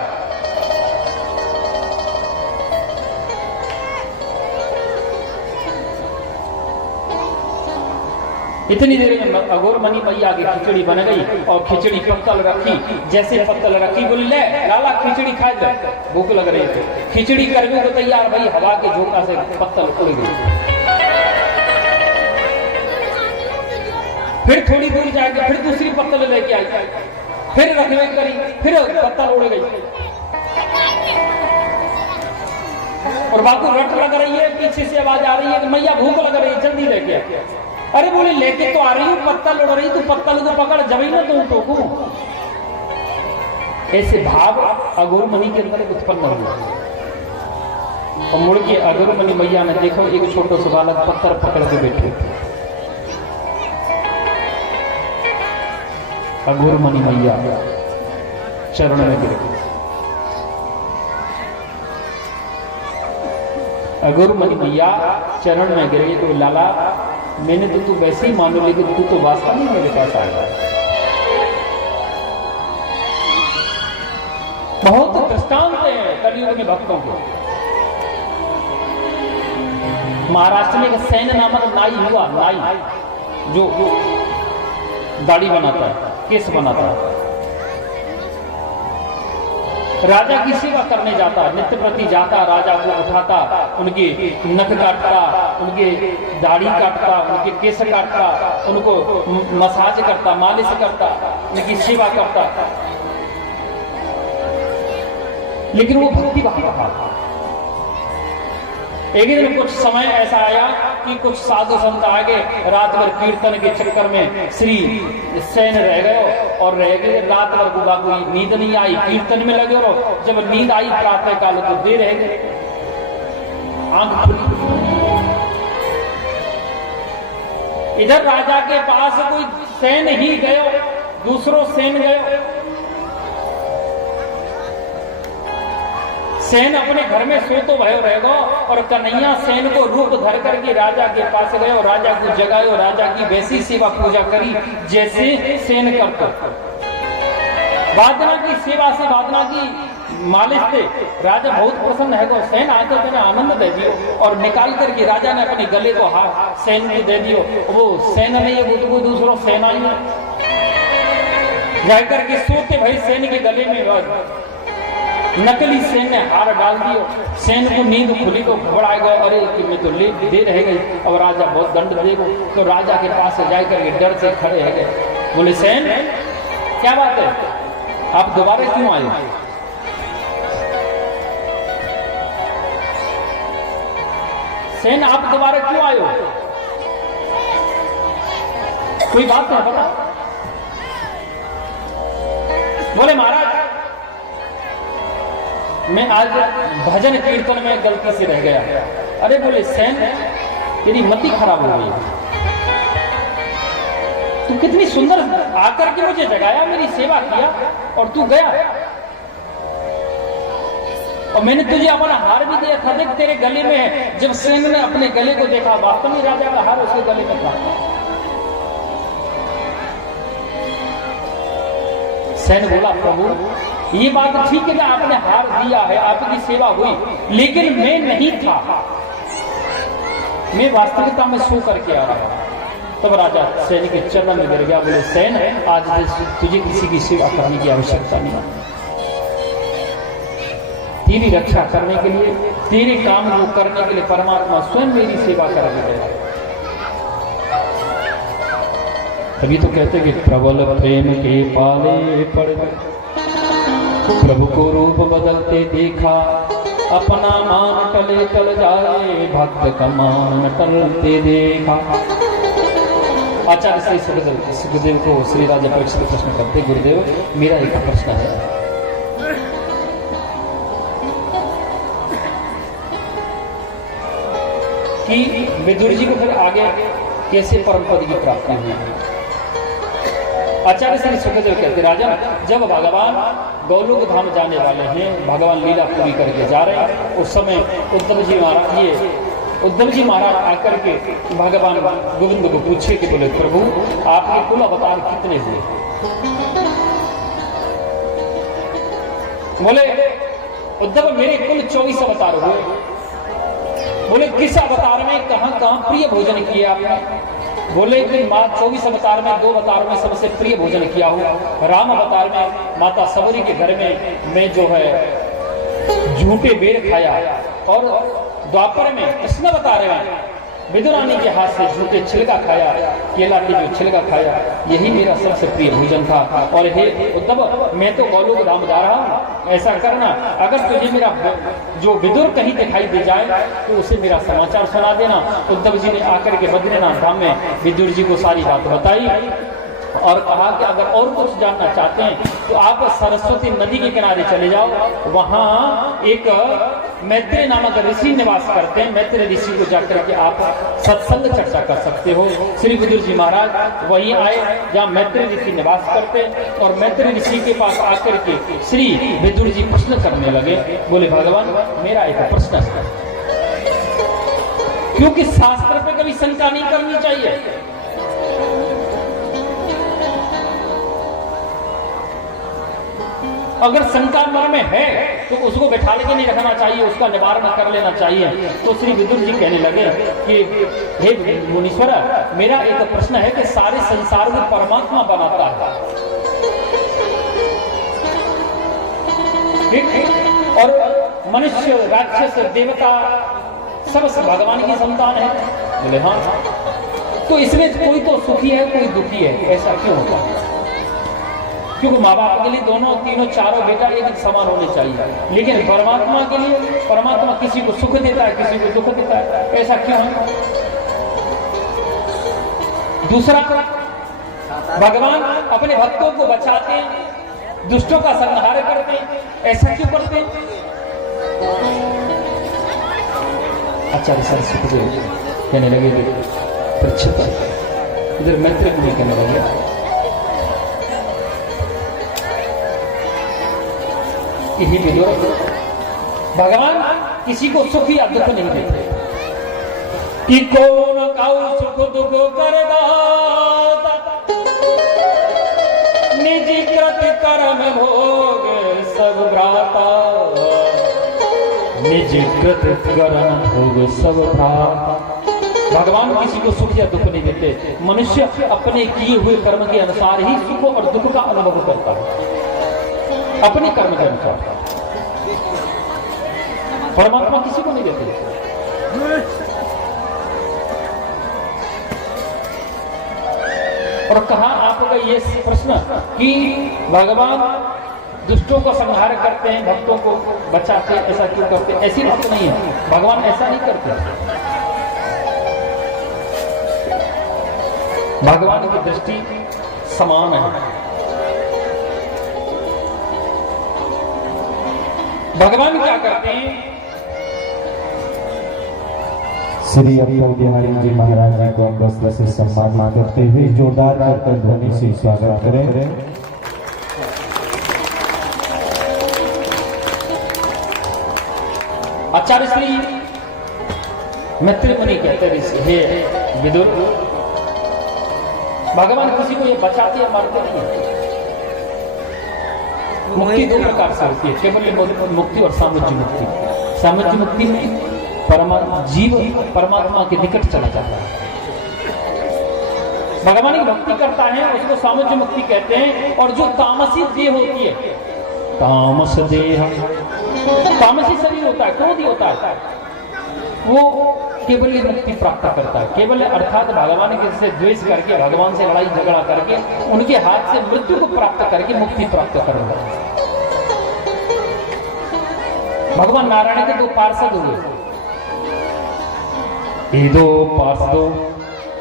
इतनी देर में अघोर मणि मैया की खिचड़ी बन गई, और खिचड़ी पत्तल रखी, जैसे पत्तल रखी बोले ले लाला खिचड़ी खा ले, भूख लग रही थी। खिचड़ी करने को तैयार, भाई हवा के झोंका से पत्तल उड़ गई। फिर थोड़ी दूर जाके फिर दूसरी पत्तल लेके आई, फिर रखने करी, फिर पत्तल उड़ गई और बापू रट लग रही है, पीछे से आवाज आ रही है कि मैया भूख लग रही है, जल्दी लेके आ। अरे बोले लेके तो आ रही हूँ, पत्तल उड़ रही, तू पत्तल को पकड़, जब ना तुम टोकू। ऐसे भाव अघोरमणि के अंदर उत्पन्न हुआ और मुड़ के अघोरमणि मैया ने देखो एक छोटा सा बालक पत्थर पकड़ के बैठे। अघोरमणि मैया चरण में गिरे। अघोरमणि मैया चरण में गिरे तो लाला मैंने तो तू वैसे ही मानो, लेकिन तू तो वास्तव में मेरे पास आया। बहुत दृष्टांत है कलयुग में भक्तों को। महाराष्ट्र में एक सैन नामक नाई हुआ, नाई जो दाढ़ी बनाता है, केस बनाता है, राजा की सेवा करने जाता, नित्य प्रति जाता, राजा को उठाता, उनके नख काटता, उनके दाढ़ी काटता, उनके केस काटता, उनको मसाज करता, मालिश करता, उनकी सेवा करता। लेकिन वो भक्ति भाव रहा। एक दिन कुछ समय ऐसा आया कि कुछ साधु संत आ गए, रात भर कीर्तन के चक्कर में श्री सैन रह गए और रह गए। रात भर गुबा कोई नींद नहीं आई, कीर्तन में लगे और जब नींद आई प्रातः काल तो दे रह गए, आंख खुली। इधर राजा के पास कोई सैन ही गयो, दूसरों सैन गयो। सैन अपने घर में सो तो भयो रहेगा और कन्हैया सैन को रूप धर करके राजा के पास गए और राजा को जगायो, राजा की वैसी सेवा पूजा करी जैसे सैन करता। वादना की सेवा से, वादना की मालिश से राजा बहुत प्रसन्न है। तो सैन आकर मैंने आनंद दे दियो और निकाल करके राजा ने अपने गले को हाथ सैन को दे दियो। वो सैन नहीं है, वो दूसरों सेना ही है। जाकर के सोते भाई सैन के गले में नकली सैन ने हार डाल दियो। सैन को नींद खुली तो घबरा गए, अरे कि मैं तो ले दे रह गई, अब राजा बहुत दंड देगा। तो राजा के पास जाकर के डर से खड़े रह गए। बोले सैन क्या बात है, आप दोबारा क्यों आए? सैन आप दोबारा क्यों आए हो? कोई बात है बता। बोले महाराज मैं आज भजन कीर्तन में गलती से रह गया। अरे बोले सैन तेरी मति खराब हो गई, तू कितनी सुंदर आकर के मुझे जगाया, मेरी सेवा किया और तू गया और मैंने तुझे अपना हार भी दिया था, देख तेरे गले में है। जब सैन ने अपने गले को देखा, वास्तव में राजा का हार उसके गले में था। सैन बोला प्रभु ये बात ठीक है ना, आपने हार दिया है, आपकी सेवा हुई, लेकिन मैं नहीं था, मैं वास्तविकता में सो करके आ रहा। तब राजा सैन के चरण में गिर गया। बोले सैन आज तुझे किसी की सेवा करने की आवश्यकता नहीं, तेरी रक्षा करने के लिए, तेरे काम को करने के लिए परमात्मा स्वयं मेरी सेवा करने गया। तभी तो कहते कि प्रबल प्रेम के पाले पड़ गए, प्रभु को रूप बदलते देखा, अपना मान टले टल जाए, भक्त का मान टलते देखा। आचार्य श्री सुखदेव को श्री राजा परीक्षित प्रश्न करते, गुरुदेव मेरा एक प्रश्न है, कि विदुर जी को फिर आगे कैसे परम पद की प्राप्ति हुई? आचार्य श्री सुखदेव कहते राजा जब भगवान गौलोक धाम जाने वाले हैं, भगवान लीला पूरी करके जा रहे हैं, उस समय उद्धव जी महाराज आकर के भगवान गोविंद को पूछे कि बोले प्रभु आपके कुल अवतार कितने हुए? बोले उद्धव मेरे कुल 24 अवतार हुए। बोले किस अवतार में कहां कहां प्रिय भोजन किया आपने? बोले कि 24 अवतार में 2 अवतार में सबसे प्रिय भोजन किया हूँ। राम अवतार में माता सबरी के घर में मैं जो है झूठे बेर खाया, और द्वापर में कृष्ण अवतार में विदुरानी के हाथ से झूठे छिलका खाया, केला के जो छिलका खाया, यही मेरा सबसे प्रिय भोजन था। और हे उद्धव, मैं तो गोलोक धाम जा रहा हूँ, ऐसा करना, अगर तुझे मेरा जो विदुर कहीं दिखाई दे जाए तो उसे मेरा समाचार सुना देना। उद्धव जी ने आकर के बद्रीनाथ धाम में विदुर जी को सारी बात बताई और कहा कि अगर और कुछ जानना चाहते हैं तो आप सरस्वती नदी के किनारे चले जाओ, वहां एक मैत्रेय नामक ऋषि निवास करते हैं, मैत्रेय ऋषि को जाकर के आप सत्संग चर्चा कर सकते हो। श्री विदुर जी महाराज वहीं आए जहां मैत्रेय ऋषि निवास करते, और मैत्रेय ऋषि के पास आकर के श्री विदुर जी प्रश्न करने लगे। बोले भगवान, मेरा एक प्रश्न है, क्योंकि शास्त्र पे कभी शंका नहीं करनी चाहिए। अगर शंका मन में है तो उसको बैठा लेके नहीं रखना चाहिए, उसका निवारण कर लेना चाहिए। तो श्री विदुर जी कहने लगे कि हे मुनीश्वर, मेरा एक प्रश्न है कि सारे संसार को परमात्मा बनाता है, ठीक? और मनुष्य, राक्षस, देवता सब भगवान की संतान है। बोले हाँ, तो इसमें कोई तो सुखी है, कोई दुखी है, ऐसा क्यों होता है? क्योंकि माँ बाप के लिए दोनों, तीनों, चारों बेटा एक समान होने चाहिए, लेकिन परमात्मा के लिए परमात्मा किसी को सुख देता है, किसी को दुख देता है, ऐसा क्यों है? दूसरा, भगवान अपने भक्तों को बचाते हैं, दुष्टों का संहार करते हैं, ऐसा क्यों करते हैं? आचार्य सरस्वती कहने लगे, इधर मैत्रेय मुनि कहने लगे, ही विदुर, भगवान किसी को सुख या दुख नहीं देते, कि कौन काउ सुख दुख कर दाता, निज कृत कर्म भोग सब भ्राता, निज कृत कर्म भोग सब भ्राता। भगवान किसी को सुख या दुख नहीं देते, मनुष्य अपने किए हुए कर्म के अनुसार ही सुख और दुख का अनुभव करता है, अपने कर्म के अनुसार। परमात्मा किसी को नहीं देते। और कहा आपका ये प्रश्न कि भगवान दुष्टों को संहार करते हैं, भक्तों को बचाते हैं, ऐसा क्यों करते हैं? ऐसी बात नहीं है, भगवान ऐसा नहीं करते। भगवान की दृष्टि समान है। भगवान क्या करते हैं? श्री अटल बिहारी जी महाराज जी को वस्त्र से सम्मानित करते हुए जोरदार करकर ध्वनि से स्वागत करें। आचार्य श्री मैत्रेय मुनि कहते हैं, हे विदुर, भगवान किसी को ये बचाते या मारते नहीं है। मुक्ति दो प्रकार से होती है, केवल मुक्ति और सामुज्य मुक्ति। सामुज्य मुक्ति में जीव परमात्मा के निकट चला जाता है, भगवान की भक्ति करता है, उसको सामुज्य मुक्ति कहते हैं। और जो तामसी देह होती है, तामस देह, तामसी शरीर होता है, क्रोधी होता है, वो केवल मुक्ति प्राप्त करता है। केवल अर्थात भगवान के से द्वेष करके, भगवान से लड़ाई झगड़ा करके, उनके हाथ से मृत्यु को प्राप्त करके मुक्ति प्राप्त करना। भगवान नारायण के दो पार्षद हुए, ये दो पार्षदों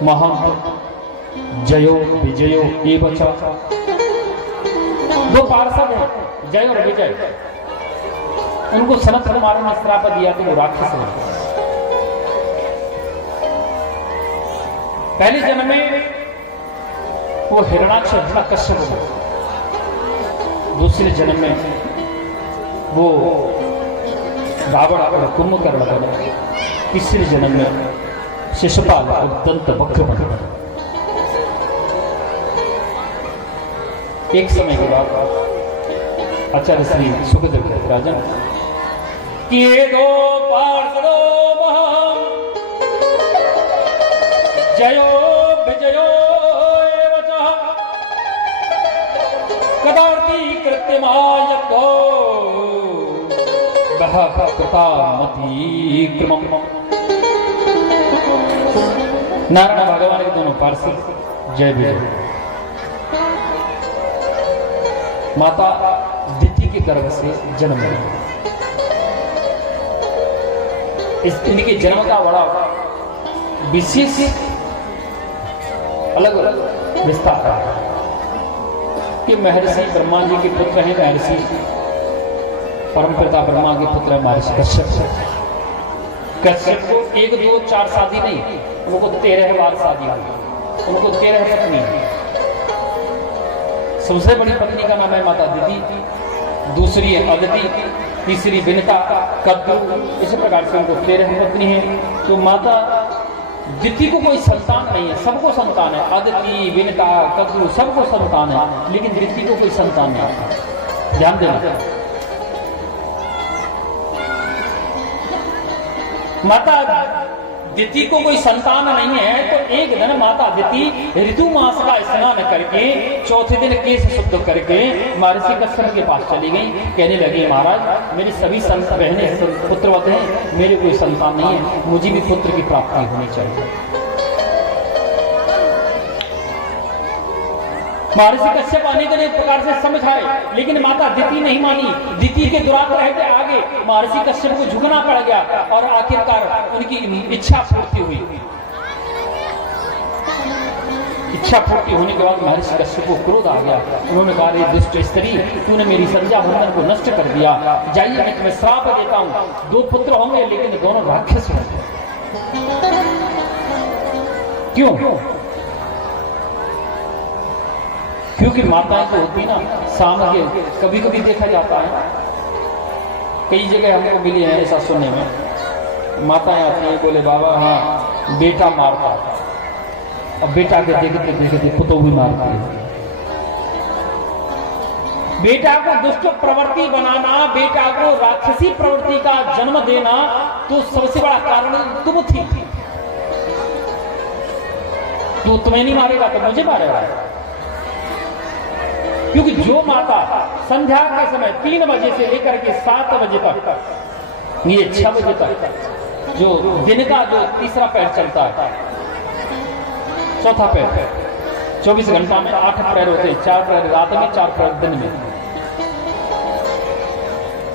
महंत जयो विजयो ये बचा। दो पार्षद हैं, जय और विजय। उनको सनत कुमार ने श्राप दिया कि वो राक्षस है। पहले जन्म में वो हिरणाक्ष हिरण्यकश्यप हुआ, दूसरे जन्म में वो रावण और कुंभकर्ण बना, तीसरे जन्म में शिशुपाल उद्दंत वक्र बना। एक समय के बाद आचार्य श्री सुखदेव कहते राजन कि ये दो पार्षदो जयो विजयो कदार्ति कृत्यमायतो नारायण भगवान के दोनों पार्षद जय विजय। माता दिति के गर्भ से जन्म लिया। इनके जन्म का बड़ा विशेष अलग अलग विस्तार है कि महर्षि ब्रह्मा जी के पुत्र हैं। महर्षि परमपिता ब्रह्मा के पुत्र है महर्षि कश्यप। कश्यप को 1 2 4 शादी नहीं, उनको 13 बार शादी हुई। उनको 13 पत्नी। सबसे बड़ी पत्नी का नाम है माता दिति, दूसरी है अदिति, तीसरी विनता, कद्दू। इस प्रकार से उनको 13 पत्नी है। तो माता दिति को कोई संतान नहीं है, सबको संतान है। अदिति, विनता, कद्दू सबको संतान है, लेकिन दिति को कोई संतान नहीं है। ध्यान देना, माता दिति को कोई संतान नहीं है। तो एक दिन माता दिति ऋतु मास का स्नान करके चौथे दिन केश शुद्ध करके महर्षि कश्यप के पास चली गई। कहने लगी, महाराज मेरी सभी बहनें पुत्रवत हैं, मेरे कोई संतान नहीं है, मुझे भी पुत्र की प्राप्ति होनी चाहिए। महर्षि कश्यप अनेक अनेक प्रकार से समझाए, लेकिन माता दिति नहीं मानी। दिति के दुराग्रह के आगे महर्षि कश्यप को झुकना पड़ गया और आखिरकार उनकी इच्छा पूर्ति हुई। इच्छा पूर्ति होने के बाद महर्षि कश्यप को क्रोध आ गया। उन्होंने कहा, रे दुष्ट स्त्री, तूने मेरी संध्या बंधन को नष्ट कर दिया। जाइए, मैं तुम्हें श्राप देता हूं। 2 पुत्र होंगे, लेकिन दोनों राक्षस होंगे। क्यों? क्योंकि माताएं तो होती ना शाम के, कभी कभी देखा जाता है, कई जगह हमको मिली है ऐसा सुनने में। माताएं आती हैं, बोले बाबा हाँ बेटा मारता, अब बेटा के देखते देखते पुतोह भी मारती है। बेटा को दुष्ट प्रवृत्ति बनाना, बेटा को राक्षसी प्रवृत्ति का जन्म देना, तो सबसे बड़ा कारण तुम थी। तो तुम्हें नहीं मारेगा तो मुझे मारेगा। क्योंकि जो माता संध्या के समय 3 बजे से लेकर के 7 बजे तक, ये 6 बजे तक जो दिन का जो तीसरा पैर चलता है, चौथा पैर, 24 घंटा में 8 पैर होते हैं, 4 पैर रात में, 4 पैर दिन में।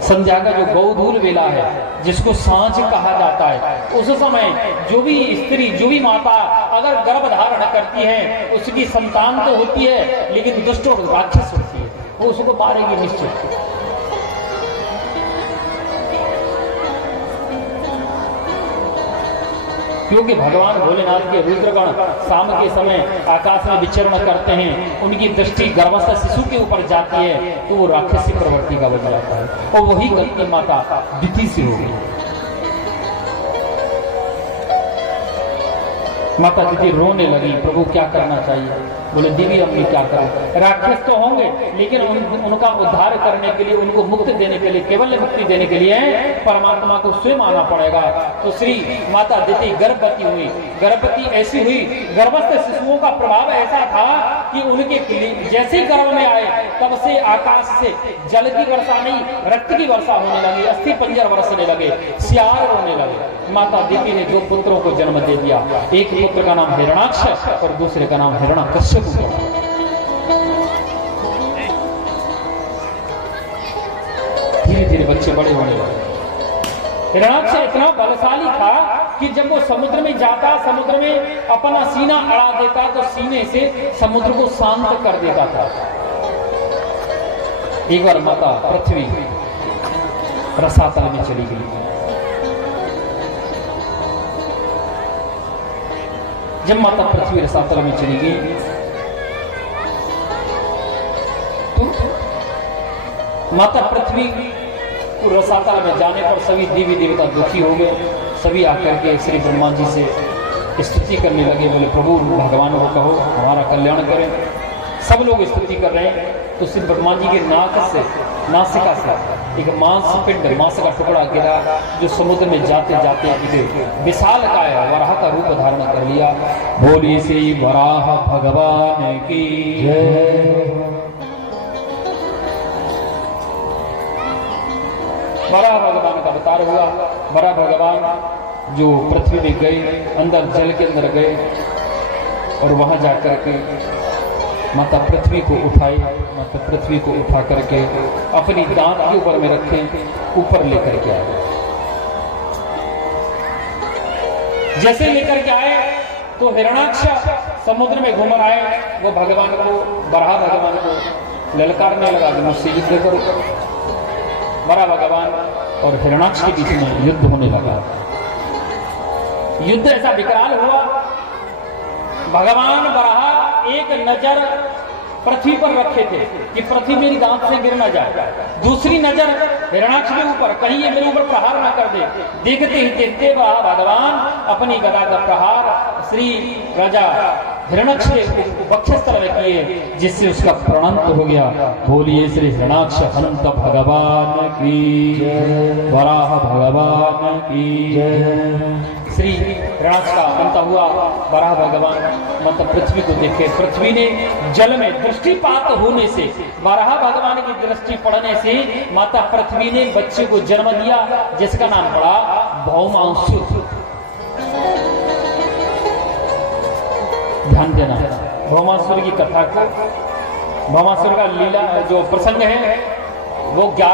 संध्या का जो गौधूल वेला है, जिसको सांझ कहा जाता है, उस समय जो भी स्त्री, जो भी माता अगर गर्भ धारण करती है, उसकी संतान तो होती है, लेकिन दुष्ट और राक्षस होती है, वो उसको मारेगी निश्चित। क्योंकि भगवान भोलेनाथ के रुद्रगण शाम के समय आकाश में विचरण करते हैं, उनकी दृष्टि गर्भस्थ शिशु के ऊपर जाती है, तो वो राक्षसी प्रवृत्ति का बन जाता है। और वही गलती माता दिति से होगी। माता दिति रोने लगी, प्रभु क्या करना चाहिए? बोले देवी अम्मी क्या करें? राक्षस तो होंगे, लेकिन उनका उद्धार करने के लिए, उनको मुक्ति देने के लिए, केवल मुक्ति देने के लिए परमात्मा को स्वयं आना पड़ेगा। तो श्री माता दिति गर्भवती हुई। गर्भवती ऐसी हुई, गर्भस्थ शिशुओं का प्रभाव ऐसा था कि उनके जैसे ही गर्भ में आए, तब से आकाश से जल की वर्षा नहीं, रक्त की वर्षा होने लगी, अस्थि पंजर बरसने लगे, सियार रोने लगे। माता दिति ने 2 पुत्रों को जन्म दे दिया। एक पुत्र का नाम हिरणाक्ष और दूसरे का नाम हिरण्यकश्यप। धीरे धीरे बच्चे बड़े होने लगे। हिरणाक्ष इतना बलशाली था कि जब वो समुद्र में जाता, समुद्र में अपना सीना अड़ा देता, तो सीने से समुद्र को शांत कर देता था। एक बार माता पृथ्वी रसातल में चली गई। जब माता पृथ्वी रसातल में चली गई, तो माता पृथ्वी को रसातल में जाने पर सभी देवी देवता दुखी हो गए। सभी आकर के श्री ब्रह्मा जी से स्तुति करने लगे। बोले प्रभु भगवान को कहो हमारा कल्याण करें। सब लोग स्तुति कर रहे हैं। तो श्री ब्रह्मा जी के नासिका से एक मांस पिंड, मांस का टुकड़ा गिरा, जो समुद्र में जाते जाते विशाल काय वराह का रूप धारण कर लिया। बोलिए श्री वराह भगवान की जय। वराह भगवान का अवतार हुआ। वराह भगवान जो पृथ्वी में गए, अंदर जल के अंदर गए, और वहां जाकर के माता पृथ्वी को उठाए, माता पृथ्वी को उठा करके अपनी दांत के ऊपर में रखे, ऊपर लेकर के आए। जैसे लेकर के आए तो हिरणाक्ष समुद्र में घूम आए, वो भगवान को, बराह भगवान को ललकारने लगा कि मुझसे युद्ध करो। बराह भगवान और हिरणाक्ष के बीच में युद्ध होने लगा। युद्ध ऐसा विकराल हुआ, भगवान बराह एक नजर पृथ्वी पर रखे थे कि पृथ्वी मेरी दांत से गिर ना जाए, दूसरी नजर हिरणाक्ष के ऊपर, कहीं ये मेरे ऊपर प्रहार ना कर दे। देखते ही देखते बराह भगवान अपनी गदा का प्रहार श्री राजा हिरणाक्ष के वक्षस्थल में किए, जिससे उसका प्रणंत हो गया। बोलिए श्री हिरणाक्ष हंत भगवान की, वराह भगवान की। श्री हिरणाक्ष का अंत हुआ। वराह भगवान मतलब पृथ्वी को देखे, पृथ्वी ने जल में दृष्टिपात होने से, वराह भगवान की दृष्टि पड़ने से माता पृथ्वी ने बच्चे को जन्म दिया, जिसका नाम पड़ा भौमासुर। ध्यान देना, भौमासुर की कथा को, भौमासुर का लीला जो प्रसंग है वो 11